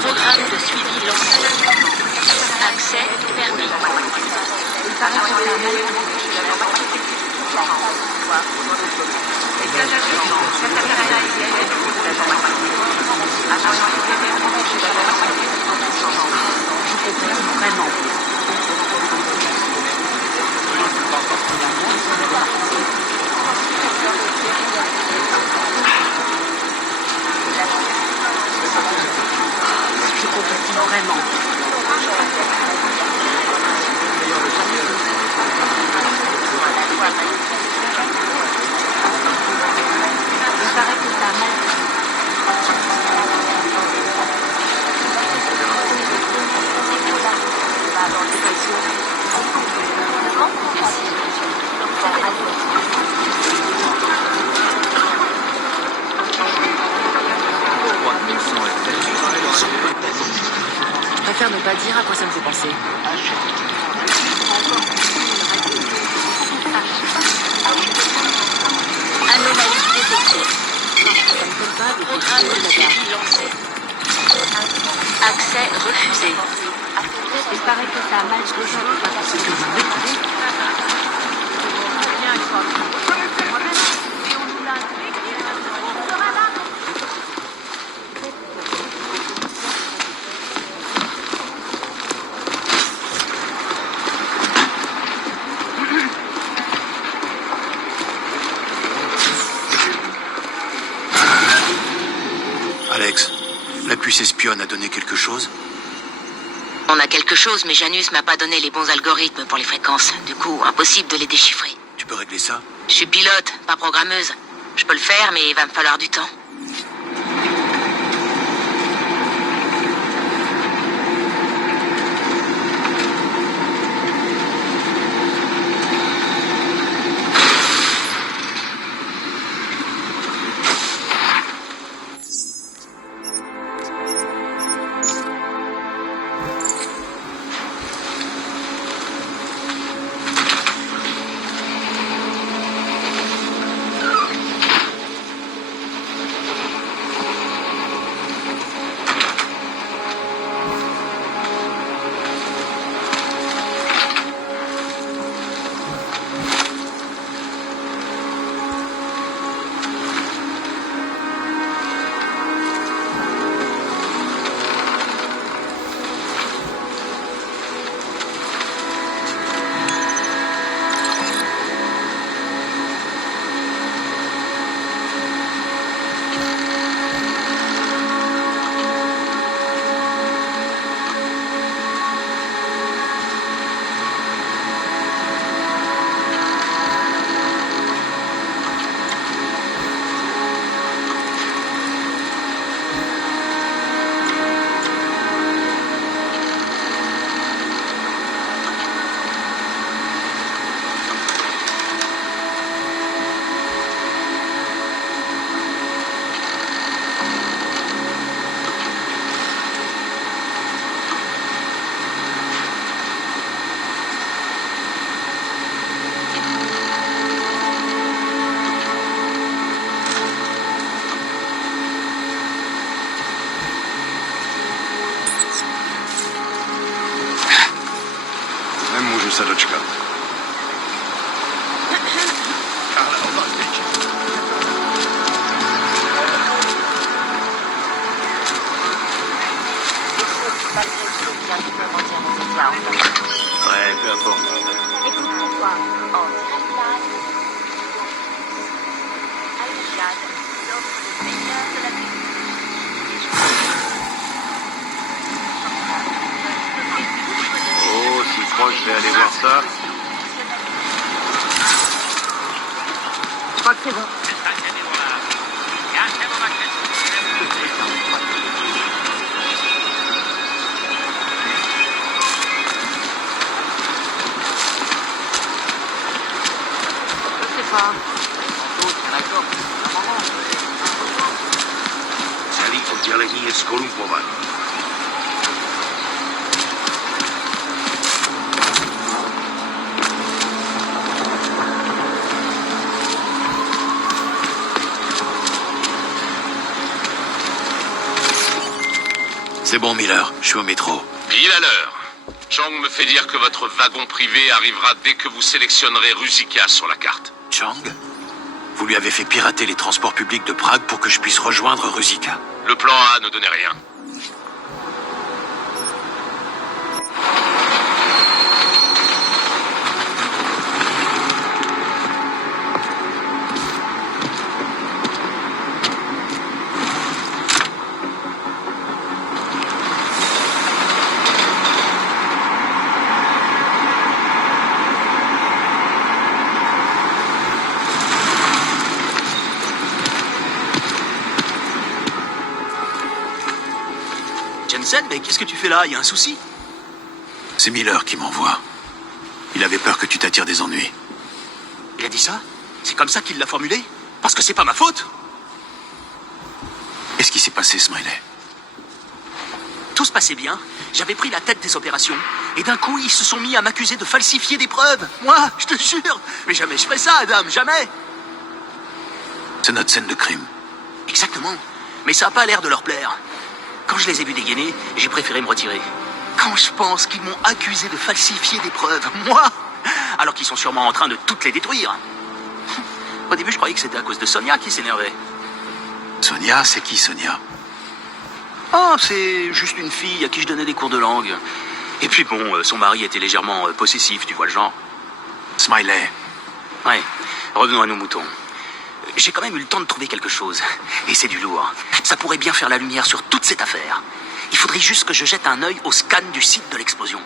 Programme de suivi lancé. Accès permis. Je compatis vraiment. Il paraît que ça a mal. Je préfère ne pas dire à quoi ça me fait penser. Anomalie détectée. Ça me colle pas avec Programme les de vidéos suivi lancé. Accès refusé. Il paraît que ça a mal se Alex, la puce espionne a donné quelque chose? On a quelque chose, mais Janus m'a pas donné les bons algorithmes pour les fréquences. Du coup, impossible de les déchiffrer. Tu peux régler ça? Je suis pilote, pas programmeuse. Je peux le faire, mais il va me falloir du temps. Nemůžu se dočkat. Ouais, peu importe. Oh, si proche, je vais aller voir ça. Je crois que c'est bon. pas. Salí oddělení je skorumpovaný. C'est bon, Miller. Je suis au métro. Pile à l'heure. Chang me fait dire que votre wagon privé arrivera dès que vous sélectionnerez Ruzicka sur la carte. Chang, vous lui avez fait pirater les transports publics de Prague pour que je puisse rejoindre Ruzicka. Le plan A ne donnait rien. Jensen, mais qu'est-ce que tu fais là? Il y a un souci? C'est Miller qui m'envoie. Il avait peur que tu t'attires des ennuis. Il a dit ça? C'est comme ça qu'il l'a formulé? Parce que c'est pas ma faute? Qu'est-ce qui s'est passé, Smiley? Tout se passait bien. J'avais pris la tête des opérations. Et d'un coup, ils se sont mis à m'accuser de falsifier des preuves. Moi, je te jure. Mais jamais je ferais ça, Adam, jamais. C'est notre scène de crime. Exactement. Mais ça n'a pas l'air de leur plaire. Quand je les ai vus dégainer, j'ai préféré me retirer. Quand je pense qu'ils m'ont accusé de falsifier des preuves, moi, alors qu'ils sont sûrement en train de toutes les détruire. Au début, je croyais que c'était à cause de Sonia qui s'énervait. Sonia, c'est qui, Sonia? Oh, c'est juste une fille à qui je donnais des cours de langue. Et puis bon, son mari était légèrement possessif, tu vois le genre. Smiley. Ouais, revenons à nos moutons. J'ai quand même eu le temps de trouver quelque chose. Et c'est du lourd. Ça pourrait bien faire la lumière sur toute cette affaire. Il faudrait juste que je jette un œil au scan du site de l'explosion.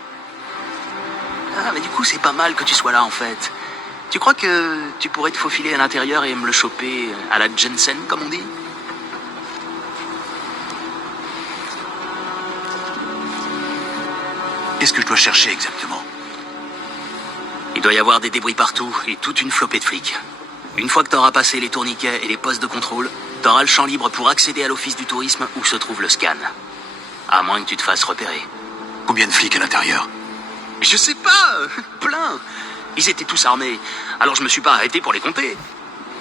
Ah, mais du coup, c'est pas mal que tu sois là, en fait. Tu crois que tu pourrais te faufiler à l'intérieur et me le choper à la Jensen, comme on dit? Qu'est-ce que je dois chercher exactement? Il doit y avoir des débris partout et toute une flopée de flics. Une fois que t'auras passé les tourniquets et les postes de contrôle, t'auras le champ libre pour accéder à l'office du tourisme où se trouve le scan. À moins que tu te fasses repérer. Combien de flics à l'intérieur? Je sais pas, plein. Ils étaient tous armés, alors je me suis pas arrêté pour les compter.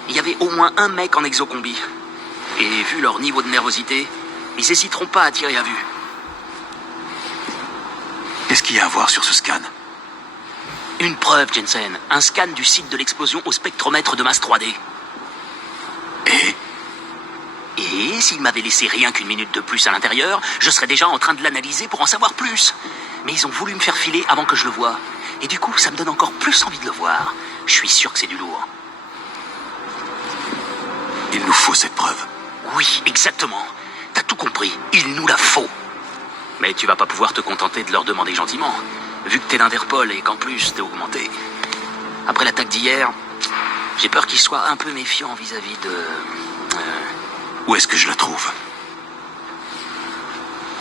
Il y avait au moins un mec en exocombi. Et vu leur niveau de nervosité, ils hésiteront pas à tirer à vue. Qu'est-ce qu'il y a à voir sur ce scan? Une preuve, Jensen. Un scan du site de l'explosion au spectromètre de masse 3D. Et s'ils m'avaient laissé rien qu'une minute de plus à l'intérieur, je serais déjà en train de l'analyser pour en savoir plus. Mais ils ont voulu me faire filer avant que je le voie. Et du coup, ça me donne encore plus envie de le voir. Je suis sûr que c'est du lourd. Il nous faut cette preuve. Oui, exactement. T'as tout compris. Il nous la faut. Mais tu vas pas pouvoir te contenter de leur demander gentiment. Vu que t'es l'Interpol et qu'en plus t'es augmenté. Après l'attaque d'hier, j'ai peur qu'ils soient un peu méfiants vis-à-vis de... Où est-ce que je la trouve?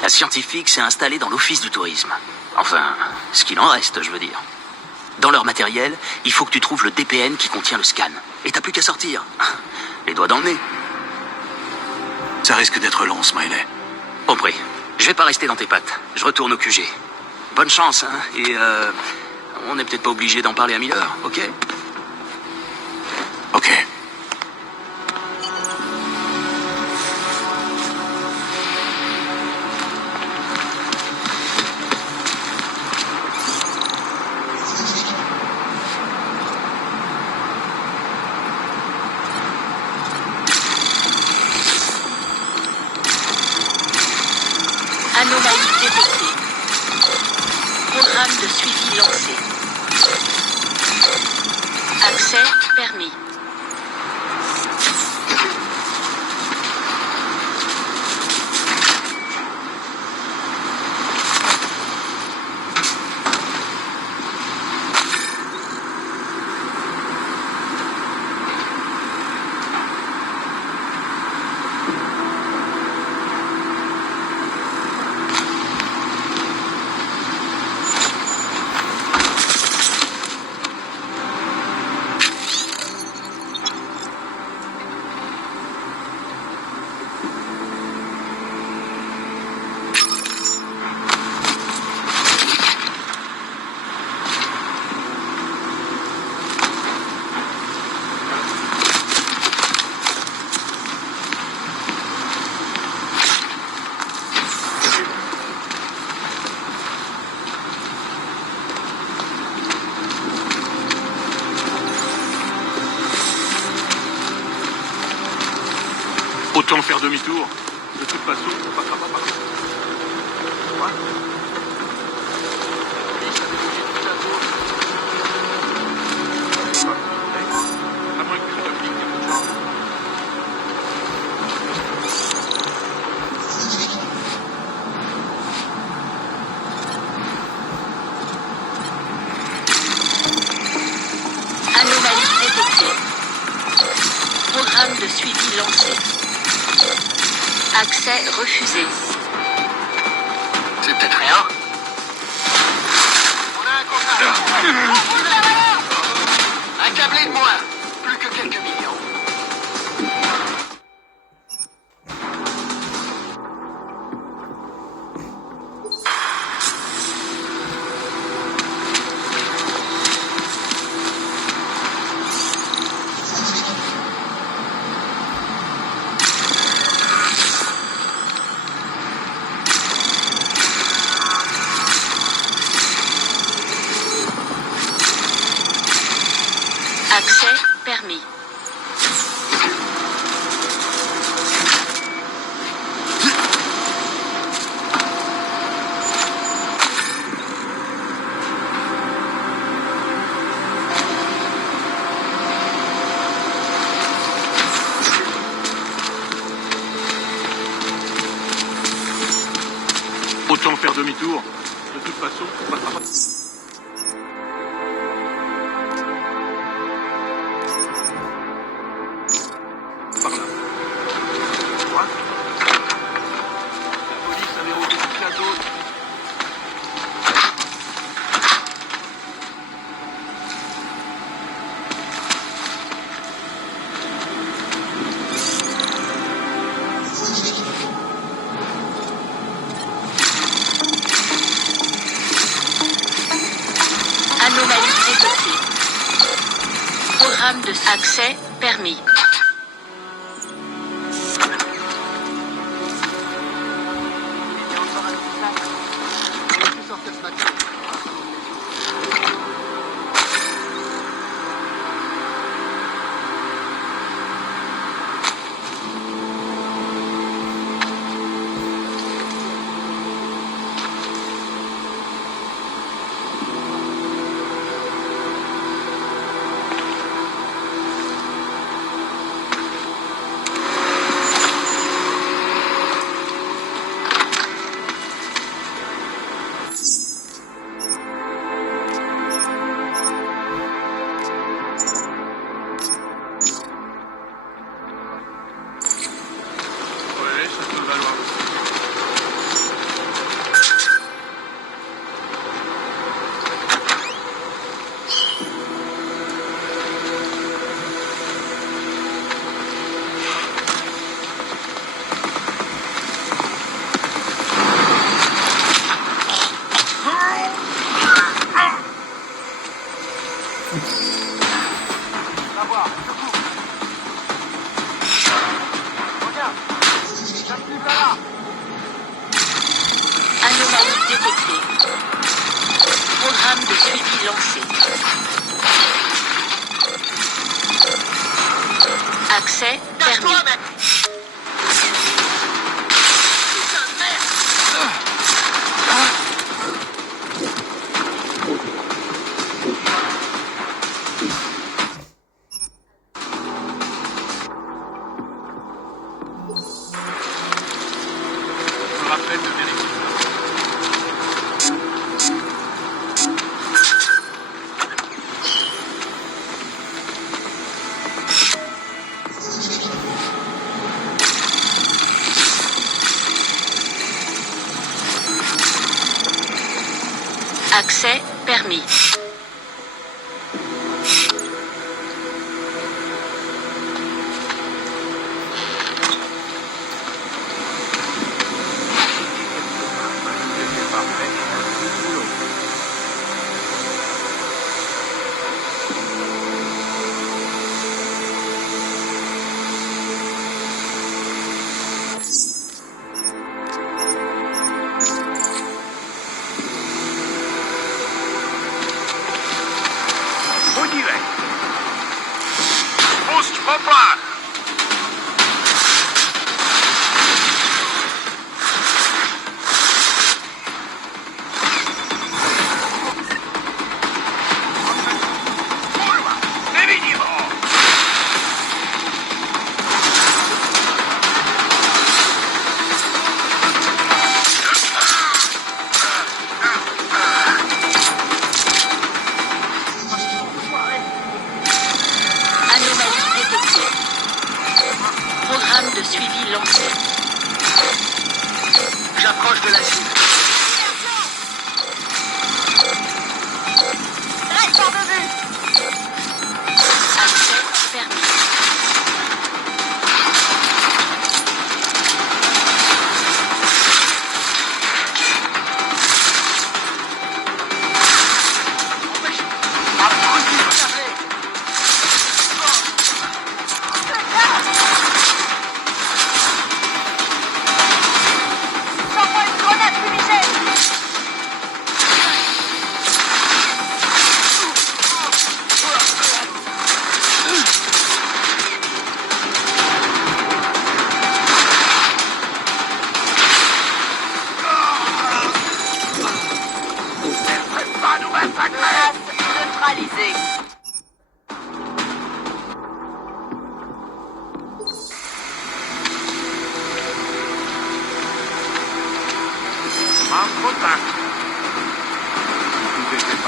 La scientifique s'est installée dans l'office du tourisme. Enfin, ce qu'il en reste, je veux dire. Dans leur matériel, il faut que tu trouves le DPN qui contient le scan. Et t'as plus qu'à sortir. Les doigts dans le nez. Ça risque d'être long, Smiley. Compris. Je vais pas rester dans tes pattes. Je retourne au QG. Bonne chance, hein. Et on n'est peut-être pas obligé d'en parler à Miller, ok? Ok. Anomalie détectée. Programme de suivi lancé. Accès permis. Autant faire demi-tour. De toute façon, on passera pas par là. Quoi? À moins que tu appliques quelque chose. Anomalie détectée. Programme de suivi lancé. Accès refusé. C'est peut-être rien. On a un contact. Un câblé de moins. Plus que quelques millions. Accès permis. Autant faire demi-tour. De toute façon, on passera pas. Par là. Quoi? La police a verrouillé toute la zone. Anomalie détectée. Programme de accès permis. Ouais, ça peut valoir le coup. Va voir, secours. Regarde, j'arrive là. Anomalie détectée. Programme de suivi lancé. Accès permis. Je me rappelle de vérifier. Accès permis.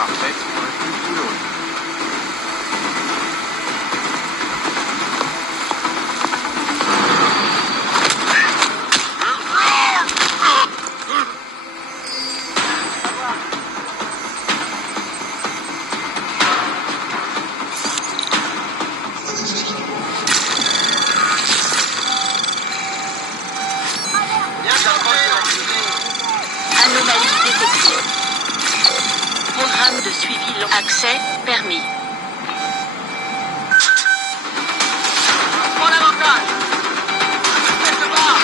Parfait. Boulot. Anomalie détectée. Programme de suivi long. Accès permis. Prends l'avantage. Quelque part.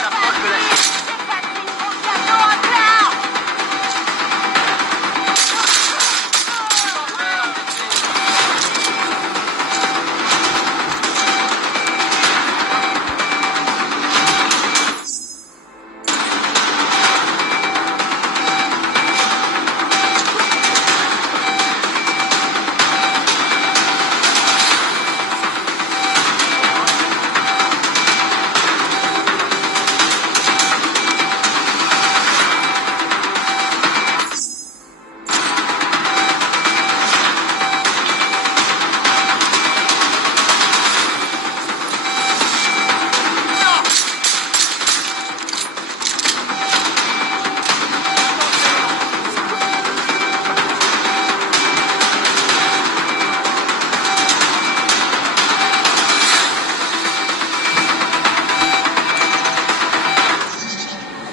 J'approche de la cible.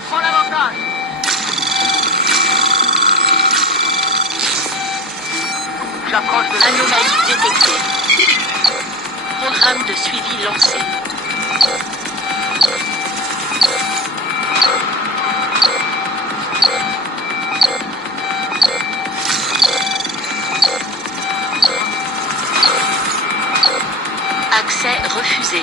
Prends l'avantage. J'approche de la cible. Anomalie détectée. Programme de suivi lancé. Accès refusé.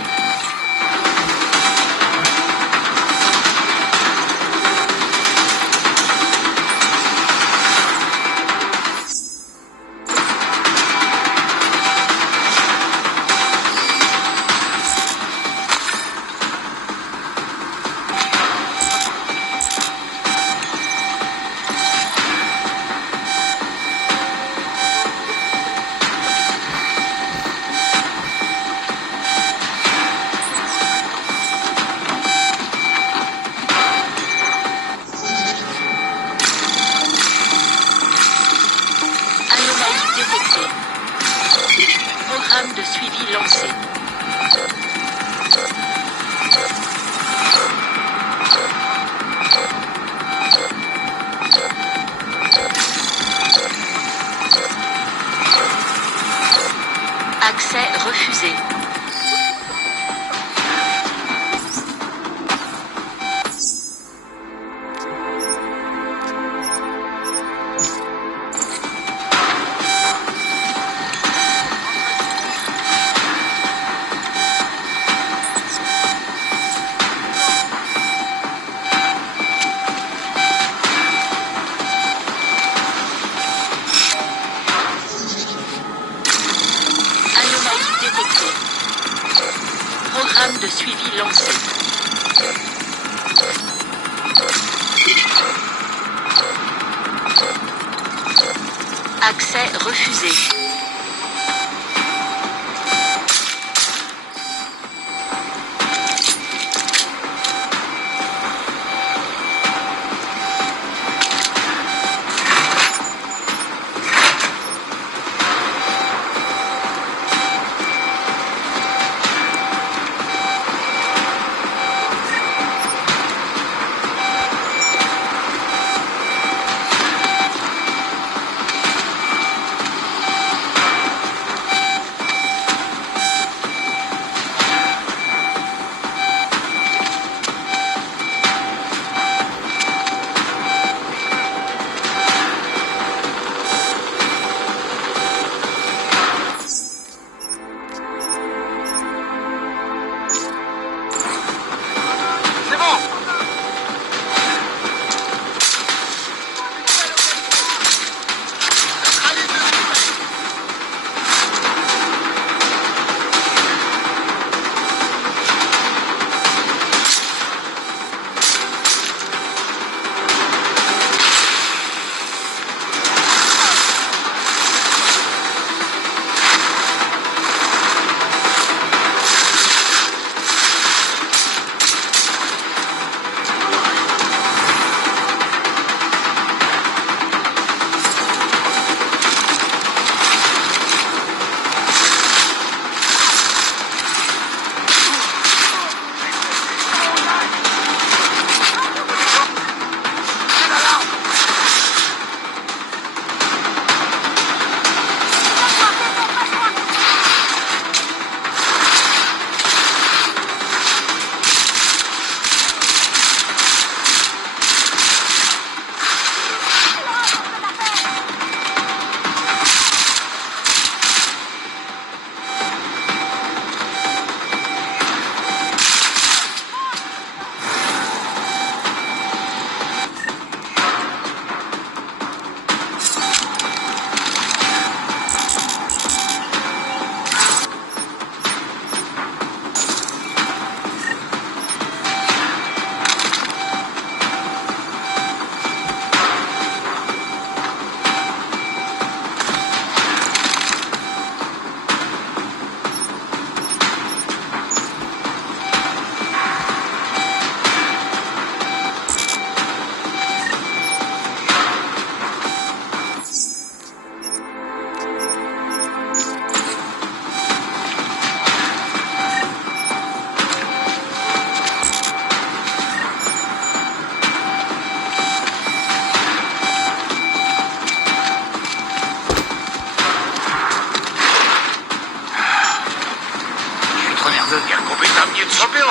Anomalie détectée. Programme de suivi lancé. Accès refusé. Anomalie détectée. Programme de suivi lancé. Accès refusé. Che argomentami mnie zrobią!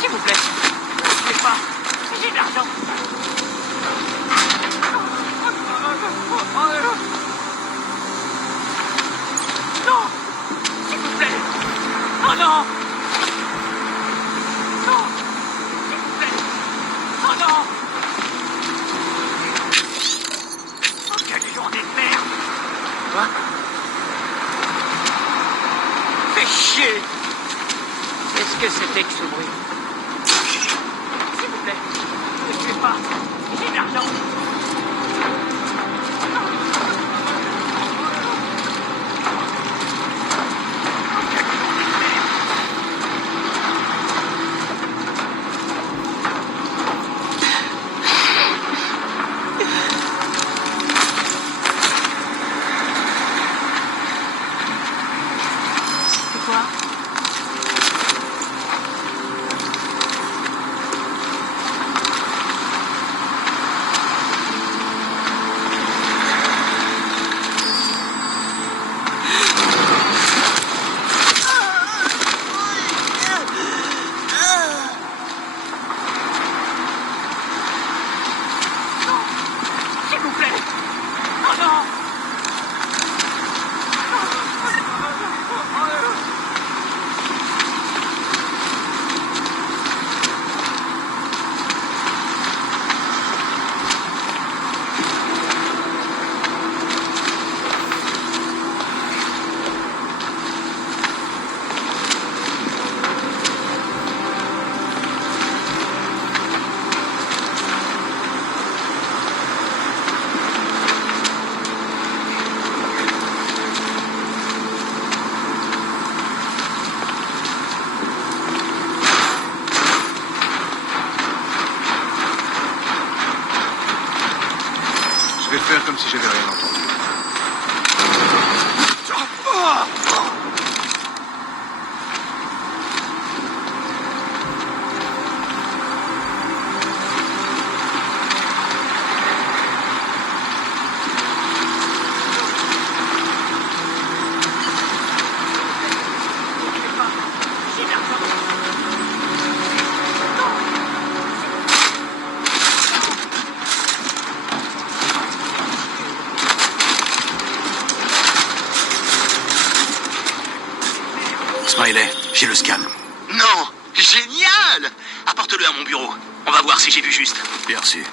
S'il vous plaît, ne tuez pas. J'ai de l'argent. Non, s'il vous plaît. Oh non. Non, s'il vous plaît. Oh non. Oh, quelle journée de merde. Quoi? Fais chier. Qu'est-ce que c'était que ce bruit? S'il vous plaît, ne tuez pas. J'ai de l'argent. C'est quoi? S'il vous plaît. Oh non. Je vais faire comme si j'avais rien entendu. J'ai de l'argent. Smiley, j'ai le scan. Non! Génial! Apporte-le à mon bureau. On va voir si j'ai vu juste. Bien reçu.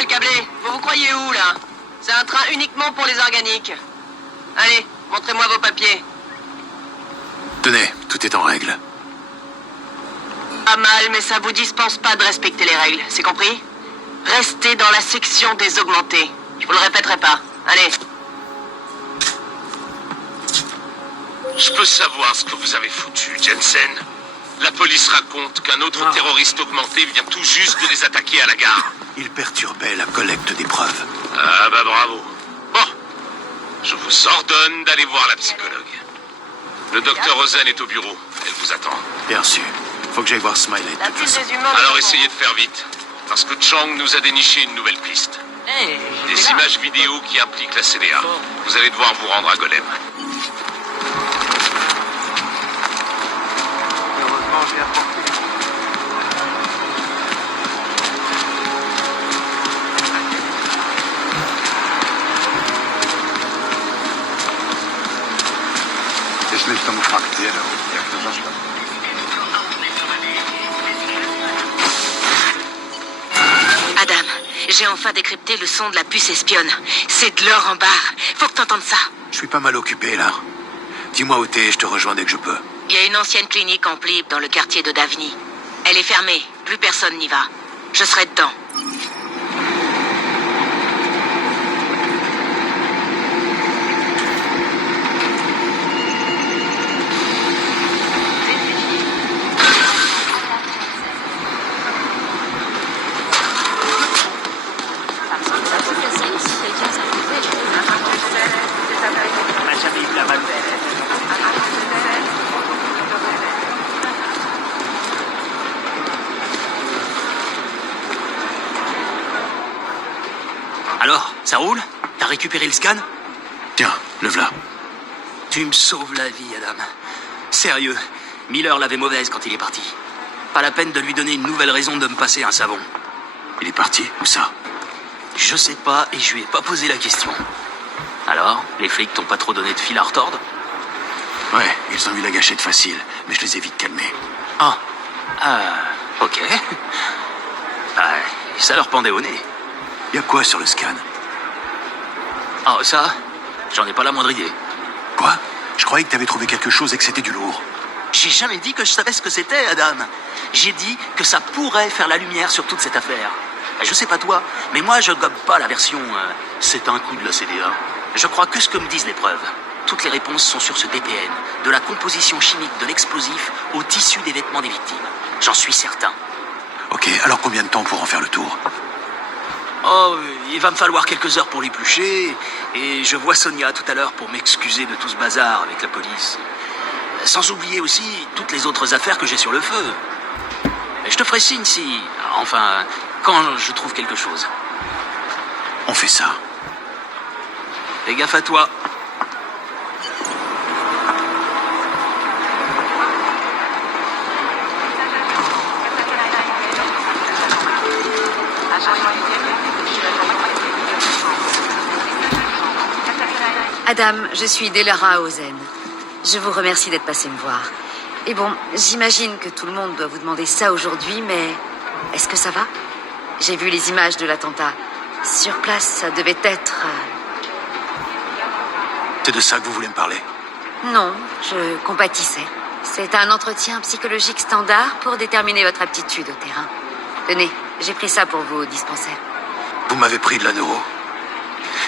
Le câblé, vous vous croyez où, là? C'est un train uniquement pour les organiques. Allez, montrez-moi vos papiers. Tenez, tout est en règle. Pas mal, mais ça vous dispense pas de respecter les règles, c'est compris? Restez dans la section des augmentés. Je vous le répéterai pas. Allez. Je peux savoir ce que vous avez foutu, Jensen? La police raconte qu'un autre terroriste augmenté vient tout juste de les attaquer à la gare. Il perturbait la collecte des preuves. Ah bah bravo. Bon, je vous ordonne d'aller voir la psychologue. Le docteur Rosen est au bureau. Elle vous attend. Bien sûr. Faut que j'aille voir Smiley de La toute pile façon. des humains... Alors essayez de faire vite. Parce que Chang nous a déniché une nouvelle piste. Des images vidéo qui impliquent la CDA. Vous allez devoir vous rendre à Golem. Heureusement, j'ai apporté. Jest nicht temu fakt, jak to zostało. Adam, j'ai enfin décrypté le son de la puce espionne. C'est de l'or en barre. Faut que t'entendes ça. Je suis pas mal occupé, là. Dis-moi où t'es, je te rejoins dès que je peux. Il y a une ancienne clinique en plib dans le quartier de Davni. Elle est fermée. Plus personne n'y va. Je serai dedans. On n'a jamais eu la mal. Alors, ça roule? T'as récupéré le scan? Tiens, le v'là. Tu me sauves la vie, Adam. Sérieux, Miller l'avait mauvaise quand il est parti. Pas la peine de lui donner une nouvelle raison de me passer un savon. Il est parti, où ça? Je sais pas et je lui ai pas posé la question. Alors, les flics t'ont pas trop donné de fil à retordre? Ouais, ils ont eu la gâchette facile, mais je les ai vite calmés. Ah, ok. Ouais, ça leur pendait au nez. Y a quoi sur le scan? Ah, ça, j'en ai pas la moindre idée. Quoi? Je croyais que t'avais trouvé quelque chose et que c'était du lourd. J'ai jamais dit que je savais ce que c'était, Adam. J'ai dit que ça pourrait faire la lumière sur toute cette affaire. Je sais pas toi, mais moi je gobe pas la version c'est un coup de la CDA. Je crois que ce que me disent les preuves. Toutes les réponses sont sur ce DPN, de la composition chimique de l'explosif au tissu des vêtements des victimes. J'en suis certain. Ok, alors combien de temps pour en faire le tour? Oh, il va me falloir quelques heures pour l'éplucher, et je vois Sonia tout à l'heure pour m'excuser de tout ce bazar avec la police. Sans oublier aussi toutes les autres affaires que j'ai sur le feu. te ferai signe si... Enfin, quand je trouve quelque chose. On fait ça. Fais gaffe à toi. Adam, je suis Delara Ozen. Je vous remercie d'être passé me voir. Et bon, j'imagine que tout le monde doit vous demander ça aujourd'hui, mais est-ce que ça va? J'ai vu les images de l'attentat. Sur place, ça devait être... C'est de ça que vous voulez me parler? Non, je compatissais. C'est un entretien psychologique standard pour déterminer votre aptitude au terrain. Tenez, j'ai pris ça pour vous au dispensaire. Vous m'avez pris de la neuro.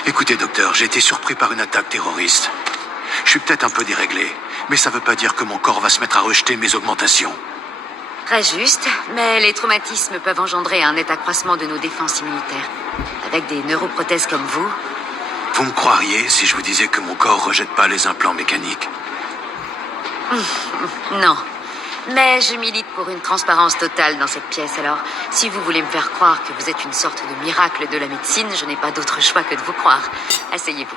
Écoutez, docteur, j'ai été surpris par une attaque terroriste. Je suis peut-être un peu déréglé, mais ça veut pas dire que mon corps va se mettre à rejeter mes augmentations. Très juste, mais les traumatismes peuvent engendrer un net accroissement de nos défenses immunitaires. Avec des neuroprothèses comme vous... Vous me croiriez si je vous disais que mon corps rejette pas les implants mécaniques? Non. Mais je milite pour une transparence totale dans cette pièce, alors si vous voulez me faire croire que vous êtes une sorte de miracle de la médecine, je n'ai pas d'autre choix que de vous croire. Asseyez-vous.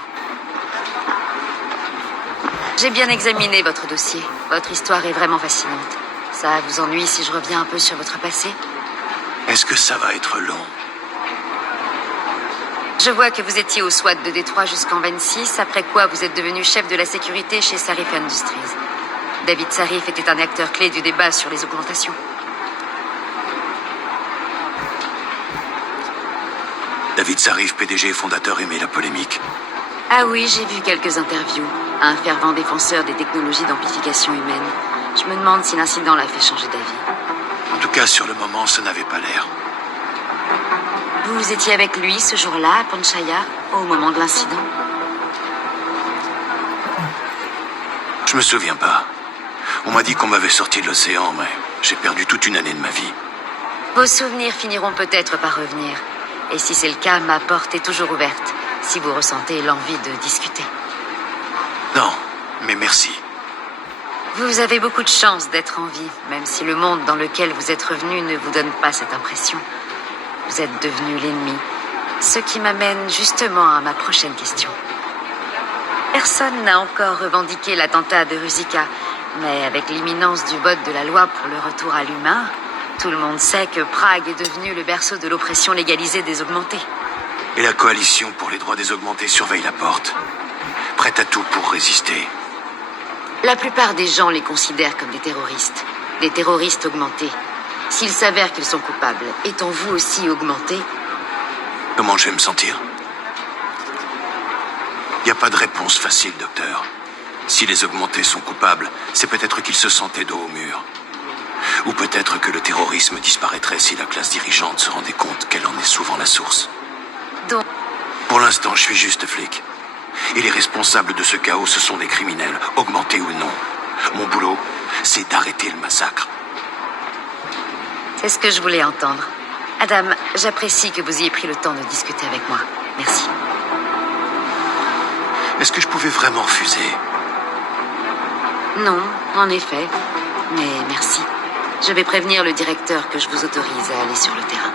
J'ai bien examiné votre dossier. Votre histoire est vraiment fascinante. Ça vous ennuie si je reviens un peu sur votre passé? Est-ce que ça va être long? Je vois que vous étiez au SWAT de Détroit jusqu'en 26, après quoi vous êtes devenu chef de la sécurité chez Sarif Industries. David Sarif était un acteur clé du débat sur les augmentations. David Sarif, PDG et fondateur, aimait la polémique. Ah oui, j'ai vu quelques interviews. Un fervent défenseur des technologies d'amplification humaine. Je me demande si l'incident l'a fait changer d'avis. En tout cas, sur le moment, ça n'avait pas l'air. Vous étiez avec lui ce jour-là, à Panchaya, au moment de l'incident? Je me souviens pas. On m'a dit qu'on m'avait sorti de l'océan, mais j'ai perdu toute une année de ma vie. Vos souvenirs finiront peut-être par revenir. Et si c'est le cas, ma porte est toujours ouverte, si vous ressentez l'envie de discuter. Non, mais merci. Vous avez beaucoup de chance d'être en vie, même si le monde dans lequel vous êtes revenu ne vous donne pas cette impression. Vous êtes devenu l'ennemi. Ce qui m'amène justement à ma prochaine question. Personne n'a encore revendiqué l'attentat de Ruzicka, mais avec l'imminence du vote de la loi pour le retour à l'humain, tout le monde sait que Prague est devenu le berceau de l'oppression légalisée des augmentés. Et la coalition pour les droits des augmentés surveille la porte. Prête à tout pour résister. La plupart des gens les considèrent comme des terroristes augmentés. S'il s'avère qu'ils sont coupables, étant vous aussi augmenté? Comment je vais me sentir? Il n'y a pas de réponse facile, docteur. Si les augmentés sont coupables, c'est peut-être qu'ils se sentaient dos au mur. Ou peut-être que le terrorisme disparaîtrait si la classe dirigeante se rendait compte qu'elle en est souvent la source. Donc... Pour l'instant, je suis juste flic. Et les responsables de ce chaos, ce sont des criminels, augmentés ou non. Mon boulot, c'est d'arrêter le massacre. C'est ce que je voulais entendre. Adam, j'apprécie que vous ayez pris le temps de discuter avec moi. Merci. Est-ce que je pouvais vraiment refuser? Non, en effet. Mais merci. Je vais prévenir le directeur que je vous autorise à aller sur le terrain.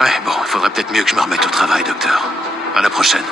Ouais, bon, il faudrait peut-être mieux que je me remette au travail, docteur. À la prochaine.